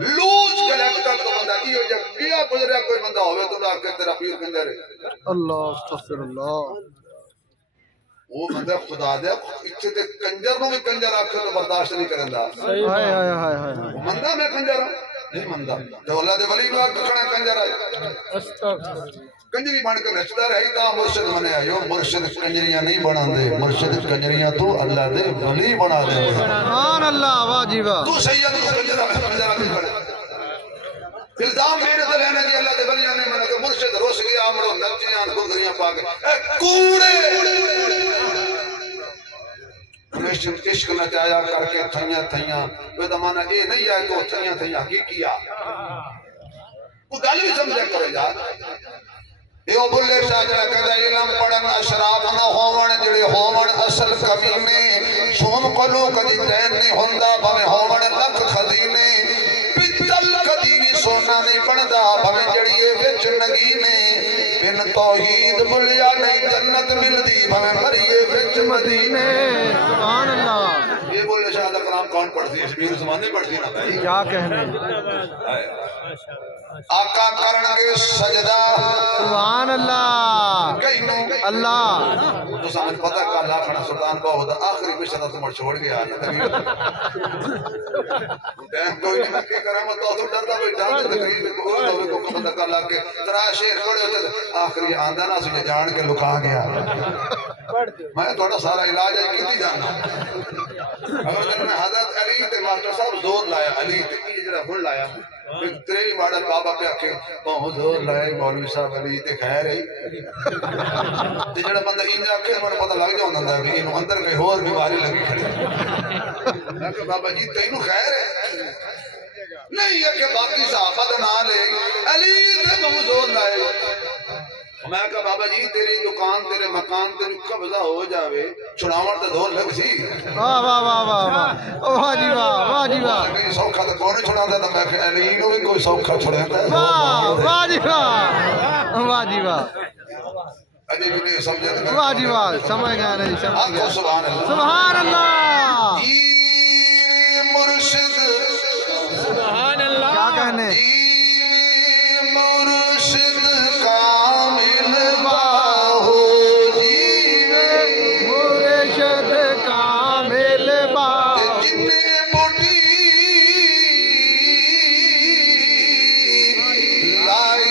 لوز کلیکٹر تو بندہ یہ جب کیا گزریا کوئی بندہ ہوئے تو دا کہ تیرا پیر کنجر ہے اللہ استغفر اللہ وہ بندہ خدا دیا اچھے تے کنجر نو بھی کنجر آکھے تو برداشت نہیں کرندا ہائے ہائے ہائے ہائے مندہ میں کنجر ہوں نہیں مندہ جو اللہ دے ولی کو آکھ کھڑا کنجر آئے استغفر کنجری بن کے نچدا رہی تا مرشد بنے آئیو مرشد کنجریاں نہیں بنا دے مرشد کنجریاں تو اللہ دے ولی بنا دے سبحان اللہ واہ جی واہ تو سید کو کنجرہ نہیں بنے الزام میرے سے لینے کی اللہ دے ولیاں نے منع کہ مرشد روس گیا امرو نچیاں گھنگریاں پا کے اے کوڑے عشق نچایا کر کے تھیاں تھیاں وہ زمانہ یہ نہیں آئے تو تھیاں تھیاں حقیقی آ وہ گل بھی سمجھے کرے یار یہ بھلے شاہ جڑا کہتا علم پڑھن اشراف نہ ہوون جڑے ہوون اصل کمینے سون کلو کدی دین نہیں ہوندا بھویں ہوون لکھ خزینے پتل کدی بھی سونا نہیں بندا بھویں جڑیے وچ نگینے بن توحید بھلیا نہیں جنت ملدی بھویں مریے وچ مدینے سبحان اللہ یہ بھلے شاہ دا کلام کون پڑھتی ہے شبیر عثمان نہیں پڑھتی نا کیا کہنے آقا کرنگے سجدہ سبحان اللہ کہیں اللہ تو سامن پتہ کا اللہ کھڑا سلطان باہو دا آخری پیشہ تمہر چھوڑ گیا کوئی نہیں کہ کرامت تو ڈرتا کوئی ڈرتا تقریب کو بندہ کا اللہ کے ترا شیر کھڑے ہوتے آخری آندہ نہ سجھے جان کے لکھا گیا میں تھوڑا سارا علاج ہے کیتی جانا اگر جب میں حضرت علی تے ماسٹر صاحب زور لایا علی تے یہ جڑا ہن لایا تیری ماڈل بابا پہ آکے حضور لائے مولوی صاحب علی تے خیر ہے تے جڑا بندہ انج آکے مجھے پتہ لگ جاؤں ہوندا ہے انہوں اندر کوئی اور بیماری لگی کھڑی میں کہ بابا جی تینوں خیر ہے نہیں ہے کہ باقی صحابہ دا نام لے علی تے حضور لائے میں کہا بابا جی تیری دکان تیرے مکان تیرے قبضہ ہو جاوے چھڑاوڑ تے دور لگ سی واہ واہ واہ واہ واہ جی واہ جی واہ سوکھا تے کون چھڑا دے میں کہ علی نو بھی کوئی سوکھا چھڑا دے واہ جی واہ جی واہ اجے بھی نہیں سمجھے واہ جی واہ سمجھ گیا نہیں سمجھ گیا سبحان اللہ سبحان اللہ مرشد سبحان اللہ کیا کہنے مرشد کامل باہو مرشد کامل باہو جنہیں موٹی لائی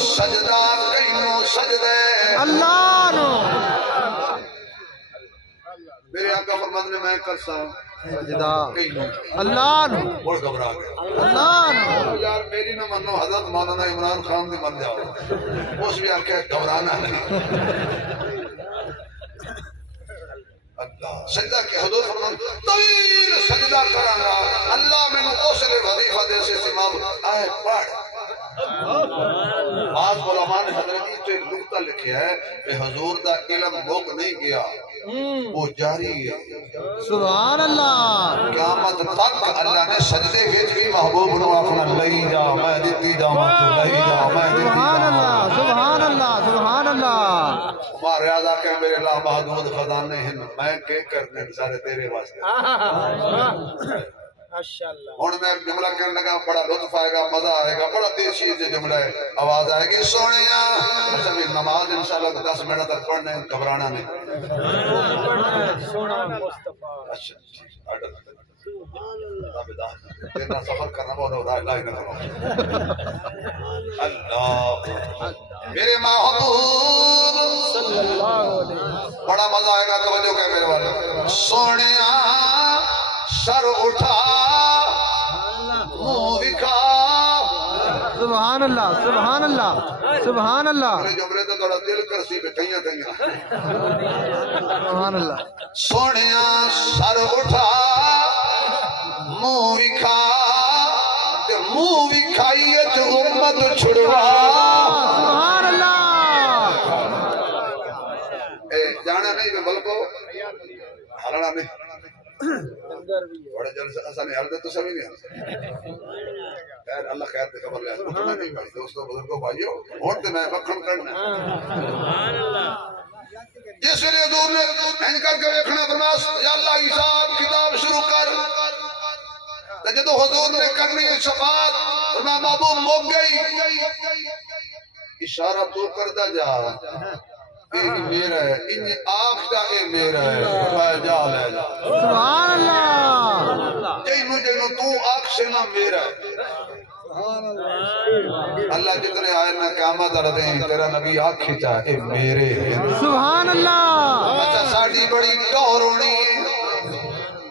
سجدہ کئینوں سجدے اللہ نو میرے آقا فرماتے نے میں کرسا سجدہ کئینوں اللہ نو بڑھ گھبرا گیا اللہ نو یار میری نہ منو حضرت مولانا عمران خان دی من جاؤ اس بھی آکے گھبرانا نہیں اللہ سجدہ کے حضور فرمان طویل سجدہ کرانگا اللہ میں نو اوسلے وظیفہ دے سے امام آئے پڑھ آج علماء نے حضرت جی تو ایک نقطہ لکھیا ہے کہ حضور دا علم موک نہیں گیا وہ جاری ہے سبحان اللہ قیامت تک اللہ نے سجدے وچ بھی محبوب نو اپنا لئی جا میں دتی جا میں لئی جا میں دتی سبحان اللہ سبحان اللہ سبحان اللہ ہمارے آدھا کہ میرے لا محدود خزانے ہیں میں کہ کرنے سارے تیرے واسطے ماشاءاللہ ہن میں جملہ کہنے لگا بڑا لطف آئے گا مزہ آئے گا بڑا تیز چیز جملہ ہے آواز آئے گی سونیا اچھا بھی نماز انشاءاللہ 10 منٹ تک پڑھنے گھبرانا نہیں سونا مصطفیٰ اچھا تیرا سفر کرنا بہت ہو رہا ہے اللہ اللہ میرے محبوب صلی اللہ علیہ وسلم بڑا مزہ آئے گا توجہ کہ میرے والے سونیا سر اٹھا منہ دکھا سبحان اللہ سبحان اللہ سبحان اللہ میرے جملے تو تھوڑا دل کرسی پہ کھیاں کھیاں سبحان اللہ سونیا سر اٹھا منہ دکھا منہ دکھائی جو امت چھڑوا سبحان اللہ جانا نہیں میں بلکو ہلنا نہیں لنگر بھی ہے بڑے جلسے ایسا نہیں حل دے تو سبھی نہیں حل خیر اللہ خیر تے خبر لے اٹھنا نہیں بھائی دوستوں بزرگوں بھائیو ہوتے میں وقت کرنا سبحان اللہ جس لئے حضور نے این کر کے دیکھنا فرماس یا اللہ حساب کتاب شروع کر جدو حضور نے کرنی شفاعت فرما محبوب موک گئی اشارہ تو کرتا جا اے میرا ہے ان آنکھ دا اے میرا ہے میں جا لے جا سبحان اللہ جینو تو آنکھ سے نہ میرا ہے اللہ جتنے آئے نہ قیامت آرہتے ہیں تیرا نبی آنکھ کھچا اے میرے ہیں سبحان اللہ اچھا ساڑھی بڑی ٹور ہونی ہے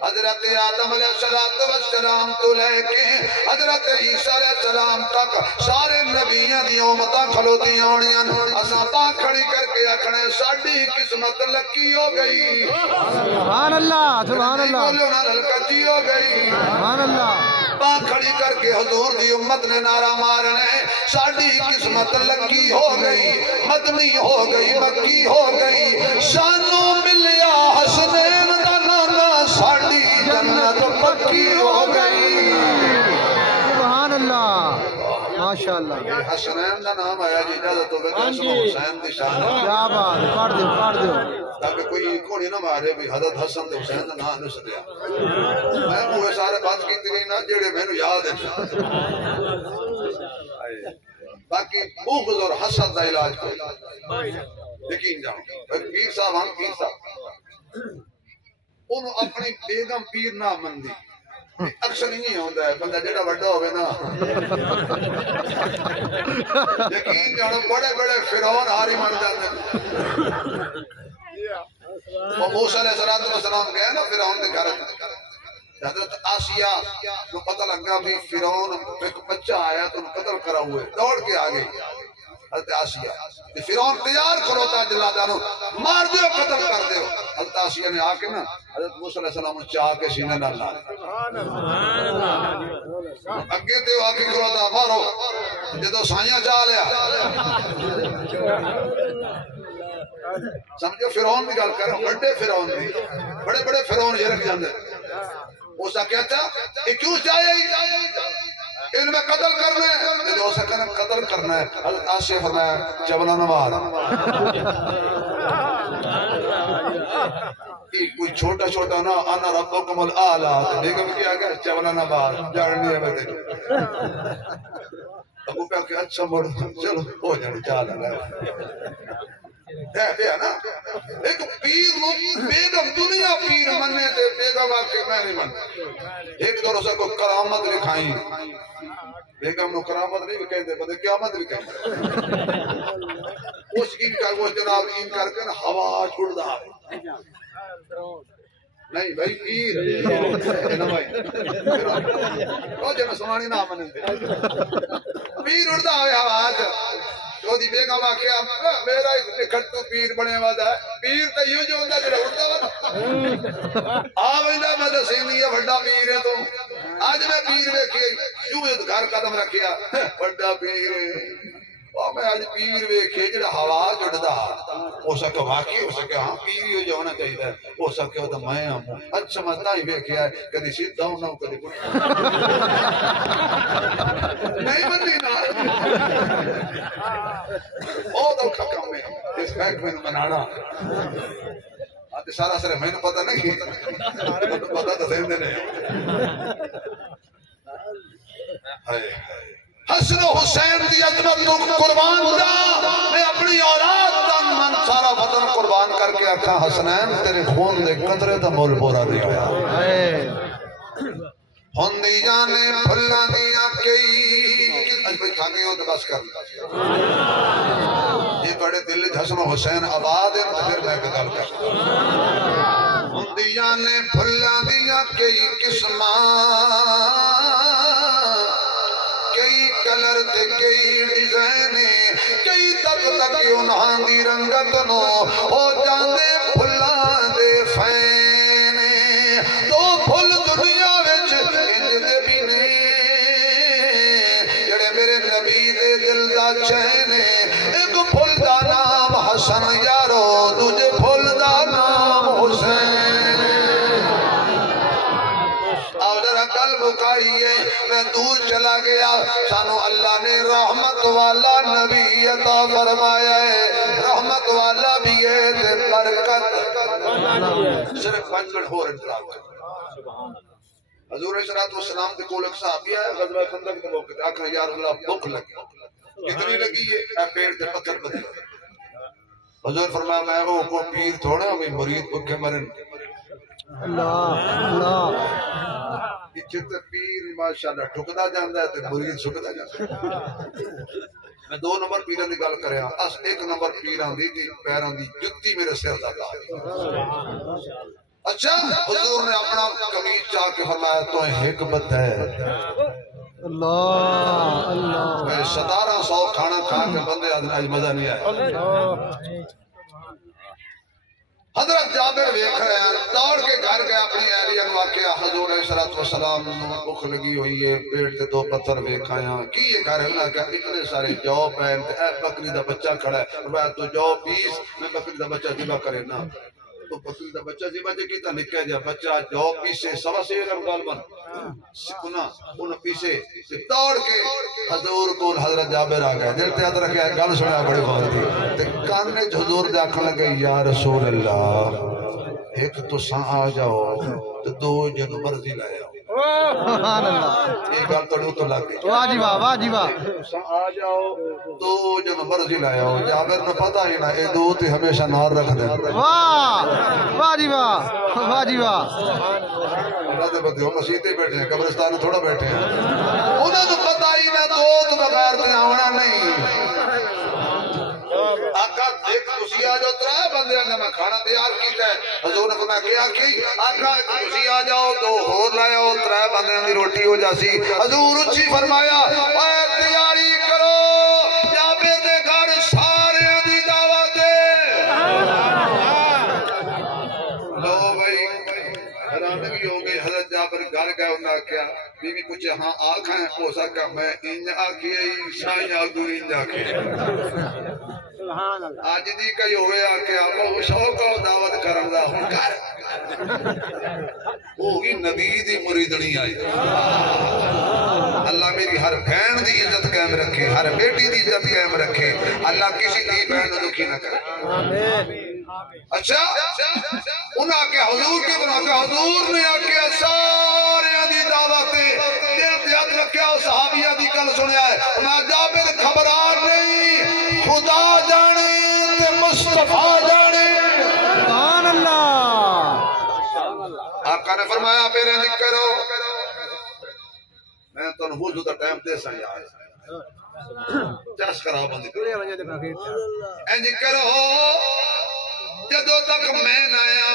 حضرت آدم علیہ السلام تو لے کے حضرت عیسیٰ علیہ السلام تک سارے نبیوں دی امتاں کھلوتی ہونیاں اساں پاں کھڑی کر کے اکھنے ساڑھی قسمت لکی ہو گئی سبحان اللہ سبحان اللہ بولو نہ للکتی ہو گئی سبحان اللہ پاں کھڑی کر کے حضور دی امت نے نعرہ مارنے ساڑھی قسمت لکی ہو گئی مدنی ہو گئی مکی ہو گئی شانو ملیا حسنین دا نانا ساڑھی جنت پکی ہو گئی سبحان اللہ ماشاء ماشاءاللہ حسنین دا نام آیا جی اجازت ہوگا کہ اس میں حسین دی شان ہے کیا بات ہے پڑھ دیو تاکہ کوئی کوڑی نہ مارے بھی حضرت حسن تے حسین دا نام نہ سدیا میں وہ سارے بات کیتی نہیں نا جڑے مینوں یاد ہیں باقی بغض اور حسد دا علاج کوئی یقین جاؤ پیر صاحب ہم پیر صاحب انہوں اپنی بیگم پیر نہ مندی اکثر نہیں ہوتا ہے بندہ جڑا بڑا ہوئے نا یقین جاؤ بڑے بڑے فرعون ہاری مان جاتے موسیٰ علیہ السلام گئے نا فرعون دے گھر حضرت آسیہ کو پتہ لگا بھی فرعون ایک بچہ آیا تو قتل کرا ہوئے دوڑ کے آگئی حضرت آسیہ فرعون تیار کرو تا جلادانو مار دیو قتل کر دیو حضرت آسیہ نے آکے نا حضرت موسیٰ علیہ السلام چاہ کے سینے نہ لا اگے دیو آکے کرو تا مارو جدو سائیاں چاہ لیا سمجھو فرعون بھی گل کر بڑے فرعون بھی بڑے بڑے فرعون یہ رکھ جاندے اسا کہتا یہ کیوں چاہیے ان میں قتل کرنا ہے جو اسا کہنا قتل کرنا ہے حضرت آسیہ فرمایا چبلا نوار کوئی چھوٹا چھوٹا نا انا ربکم الاعلی بیگم کیا گیا چبلا نوار جاڑنی ہے میں ابو کہا کہ اچھا مڑ چلو ہو جانے چاہ لگا ہے نا ایک پیر بیگم دنیا پیر مننے تے بیگم آکے میں نہیں من ایک دور اسے کو کرامت لکھائیں بیگم نو کرامت نہیں بھی کہتے بندے قیامت بھی کہتے اس کی وہ جناب ان کر کے ہوا چھوڑ دا نہیں بھائی پیر نہ بھائی وہ جنہ سمانی نہ منن پیر اڑدا ہوئے ہوا جو دی بیگم آکھیا میرا کھٹو پیر بنے والا ہے پیر تے یوں جو ہوندا جڑا اڑدا وا آ ویندا میں تے سینی ہے بڑا پیر ہے تو اج میں پیر ویکھی یوں گھر قدم رکھیا بڑا پیر او میں اج پیر ویکھے جڑا ہوا جڑدا ہو سکے واقعی ہو سکے ہاں پیر ہی جو ہونا چاہیے ہو سکے تو میں ہوں اچھا میں تاں ہی ویکھیا ہے کدی سیدھا ہونا کدی نہیں منی نا بہت اوکھا کام ہے اس فیکٹ میں بنانا آتے سارا سارے میں نے پتہ نہیں پتہ تو دین دینے حسن و حسین دی عظمت تو قربان دا میں اپنی اولاد تن من سارا وطن قربان کر کے آکھا حسنین تیرے خون دے قطرے دا مول بورا نہیں ہویا ہوندی جانے پھلا دیا کئی اج بھئی کھاگے ہو تو بس کر یہ بڑے دل حسن و حسین آباد ہیں تو پھر میں گل کر ہوندی جانے پھلا دیا کئی قسمان کئی کلر تے کئی ڈیزائنے کئی تک تک انہاں دی رنگت نو ہو جاندے پھلا دے فینے تو پھل دنیا وچ انج دے بھی نہیں جڑے میرے نبی دے دل دا چین ایک پھل دا نام حسن یارو دوجے پھل دا نام حسین کل مکائیے میں دور چلا گیا سانو اللہ نے رحمت والا نبی عطا فرمایا ہے رحمت والا بھی ہے تے برکت صرف 5 منٹ ہو انتظار حضور صلی اللہ علیہ وسلم کے کول ایک صحابی آیا غزوہ خندق کے موقع تے آخر یا رسول اللہ بھوک لگی کتنی لگی ہے پیڑ تے پتھر بدے حضور فرمایا میں وہ کو پیر تھوڑا میں مرید بھوکے مرن اللہ اللہ جت پیر ماشاءاللہ ٹھکدا جاندا ہے تے مرید سکدا جاندا میں 2 نمبر پیراں دی گل کریا اس 1 نمبر پیراں دی پیراں دی جُتی میرے سر دا تاج اچھا حضور نے اپنا قمیص چاہ کے فرمایا تو ایک بد ہے اللہ اللہ 1700 کھانا کھا کے بندے آج مزہ نہیں آیا حضرت جابر ویکھ رہے ہیں دوڑ کے گھر گیا اپنی اہلیہ کو واقعہ حضور علیہ السلام بھوک لگی ہوئی ہے پیٹ تے 2 پتھر ویکھ آیا کی یہ گھر ہے کہ اتنے سارے جو پہن اے بکری دا بچہ کھڑا ہے فرمایا تو جو 20 میں بکری دا بچہ ذبح کرے نا تو بکری دا بچہ سی بچے کی تا نکہ جا بچہ جو پیسے سوا سے رمضان بن سکنا ان پیسے دوڑ کے حضور کو حضرت جابر آ گئے دل تے حضرت رکھے گل سنیا بڑی غور تھی تے کانے حضور دے آکھن لگے یا رسول اللہ ایک تو ساں آ جاؤ تو دو جن مرضی لائے آؤ سبحان اللہ یہ گل توڑو تو لگ گئی واہ جی واہ واہ جی واہ ساں آ جاؤ دو جن مرضی لائے آؤ جابر نے پتا ہی نہ اے دو تے ہمیشہ نار رکھ دیں واہ واہ جی واہ واہ جی واہ اللہ دے بدیو مسیحے بیٹھے ہیں قبرستان میں تھوڑا بیٹھے ہیں انہیں تو پتا ہی نہ دو تو بغیر تے آونا نہیں آقا ایک تسی آ جاؤ ترائے بندے نے میں کھانا تیار کیتا ہے حضور نے فرمایا کیا کی آقا تسی آ جاؤ دو اور لائے ہو ترائے بندے دی روٹی ہو جاسی حضور اچھی فرمایا اے تیاری کرو جابر دے گھر سارے دی دعوت لو بھائی حیرانگی ہو گئی حضرت جابر گھر گئے انہوں نے کیا بی بی پوچھے ہاں آنکھیں ہو سکا میں انج آکھی شاہی آگو انج آکھی آج دی کئی ہوئے آکے آپ وہ شوق و دعوت کرم دا ہوں کر ہوگی نبی دی مریدنی آئی اللہ میری ہر بہن دی عزت قائم رکھے ہر بیٹی دی عزت قائم رکھے اللہ کسی دی بہن دکھی نہ کرے اچھا انہوں آکے حضور کے بنا کے حضور نے آکے سارے دی دعوتیں دل دیاد رکھے اور صحابیہ دی کل سنیا ہے میں جابر خبران نہیں خدا جانے تے مصطفیٰ جانے سبحان اللہ آقا نے فرمایا میرے ذکر ہو میں تو نحوظ ہوتا ٹائم دے سا یار چاس خراب بندی اے ذکر ہو جدو تک میں نہ آیا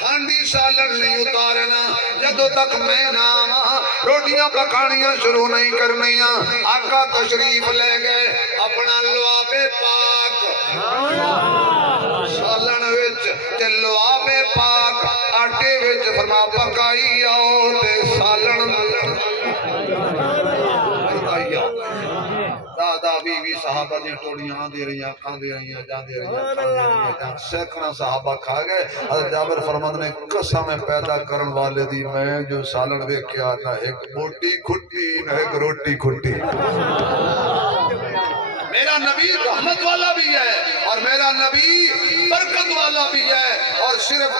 ہانڈی سالن نہیں اتارنا جدو تک میں نہ آیا روٹیاں پکانیاں شروع نہیں کرنیاں آقا تشریف لے گئے اپنا لواب پاک سالن وچ تے لواب پاک آٹے وچ فرما پکائی آؤ تے سالن دادا بیوی صحابہ دی ٹوڑیاں آن دے رہیاں کھان دے رہیاں جان دے رہیاں سیکڑا صحابہ کھا گئے حضرت جابر فرماتے نے قسم پیدا کرن والے دی میں جو سالن ویکھیا نہ ایک بوٹی کھٹی نہ ایک روٹی کھٹی میرا نبی رحمت والا بھی ہے اور میرا نبی برکت والا بھی ہے اور صرف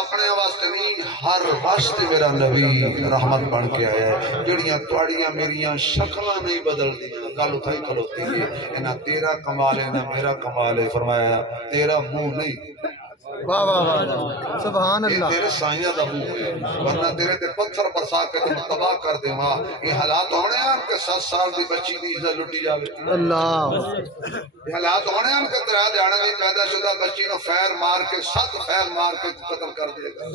اپنے واسطے نہیں ہر واسطے میرا نبی رحمت بن کے آیا ہے جڑیاں توڑیاں میریاں شکلہ نہیں بدل دیاں گل اتھائی کھلوتی ہے نہ تیرا کمال ہے نہ میرا کمال ہے فرمایا تیرا منہ نہیں واہ واہ واہ سبحان اللہ تیرے سائیاں دا منہ ہے ورنہ تیرے تے پتھر برسا کے تم تباہ کر دے ماں یہ حالات ہونے ہیں کہ 7 سال دی بچی دی عزت لٹی جاوے اللہ یہ حالات ہونے ہیں کہ 3 دیہاڑے دی پیدا شدہ بچی نو فیر مار کے 7 فیر مار کے قتل کر دے گا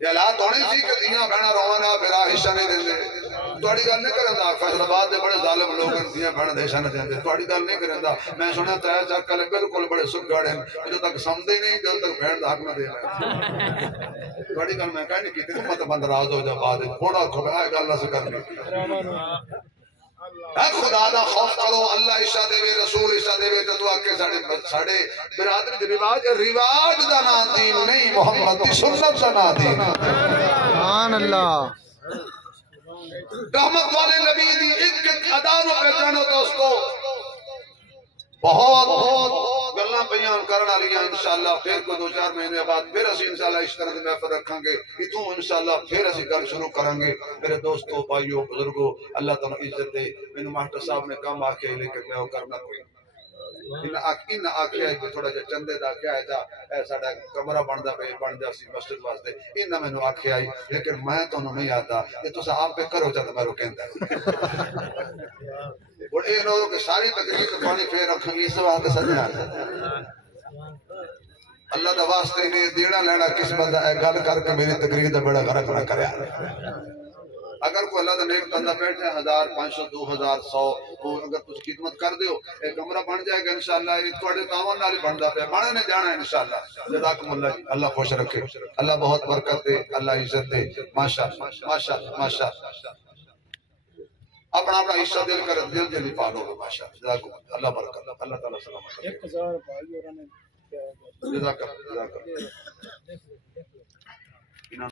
یہ حالات ہونے سی کہ دیاں بہنا روانا پھر حصہ نہیں دیں دے توڑی گل نہیں کرن دا فیصل آباد دے بڑے ظالم لوگ ہیں دیاں بہنا حصہ نہیں دیں دے توڑی گل نہیں کرن دا میں سنا 3 4 کل بالکل بڑے سگڑ ہیں جو تک سمجھے نہیں جو تک بہن دا حق نہ دے رہا توڑی گل میں کہنے کی تھی مت بند راز ہو جا بعد تھوڑا کھبا ہے گل نہ سے کرنی اے خدا دا خوف کرو اللہ عشاء دے رسول عشاء دے تے تو آکے ساڑے برادری دے رواج دا نا دین نہیں محمد دی سنت دا نا دین سبحان اللہ رحمت والے نبی دی ایک ادا نو پہچانو دوستو بہت گلاں بیان کرنا لیا انشاءاللہ پھر کو 2-4 مہینے بعد پھر اسی انشاءاللہ اس طرح دے محفل رکھاں گے اتوں انشاءاللہ پھر اسی گل شروع کریں گے میرے دوستو بھائیو بزرگو اللہ تعالی عزت دے مینوں ماسٹر صاحب نے کام آکھیا لیکن میں وہ کرنا کوئی ان آکھیا ہے تھوڑا جا چندے دا کیا ہے اے ساڈا کمرہ بندا پے بن جاسی مسجد واسطے انہاں مینوں آکھیا ہے لیکن میں تانوں نہیں آتا کہ تساں آپ پہ کرو تے میں روکیندا اور اے لوگ کہ ساری تقریر تو پانی پھر رکھیں گے اس واسطے سجنا اللہ دا واسطے نے دینا لینا کس بندہ اے گل کر کے میری تقریر دا بڑا غرق نہ کریا اگر کوئی اللہ دا نیک بندہ بیٹھے 1000 500 2000 100 وہ اگر تس خدمت کر دیو ایک کمرہ بن جائے گا انشاءاللہ یہ تھوڑے تعاون نال بندا پیا بنے نے جانا ہے انشاءاللہ جزاکم اللہ اللہ خوش رکھے اللہ بہت برکت دے اللہ عزت دے ماشاءاللہ ماشاءاللہ ماشاءاللہ اپنا اپنا حصہ دل کر دل جلی پالو ماشاءاللہ جزاکم اللہ برکت اللہ تعالی سلامت 1000 بھائی اور نے کیا ہے جزاک اللہ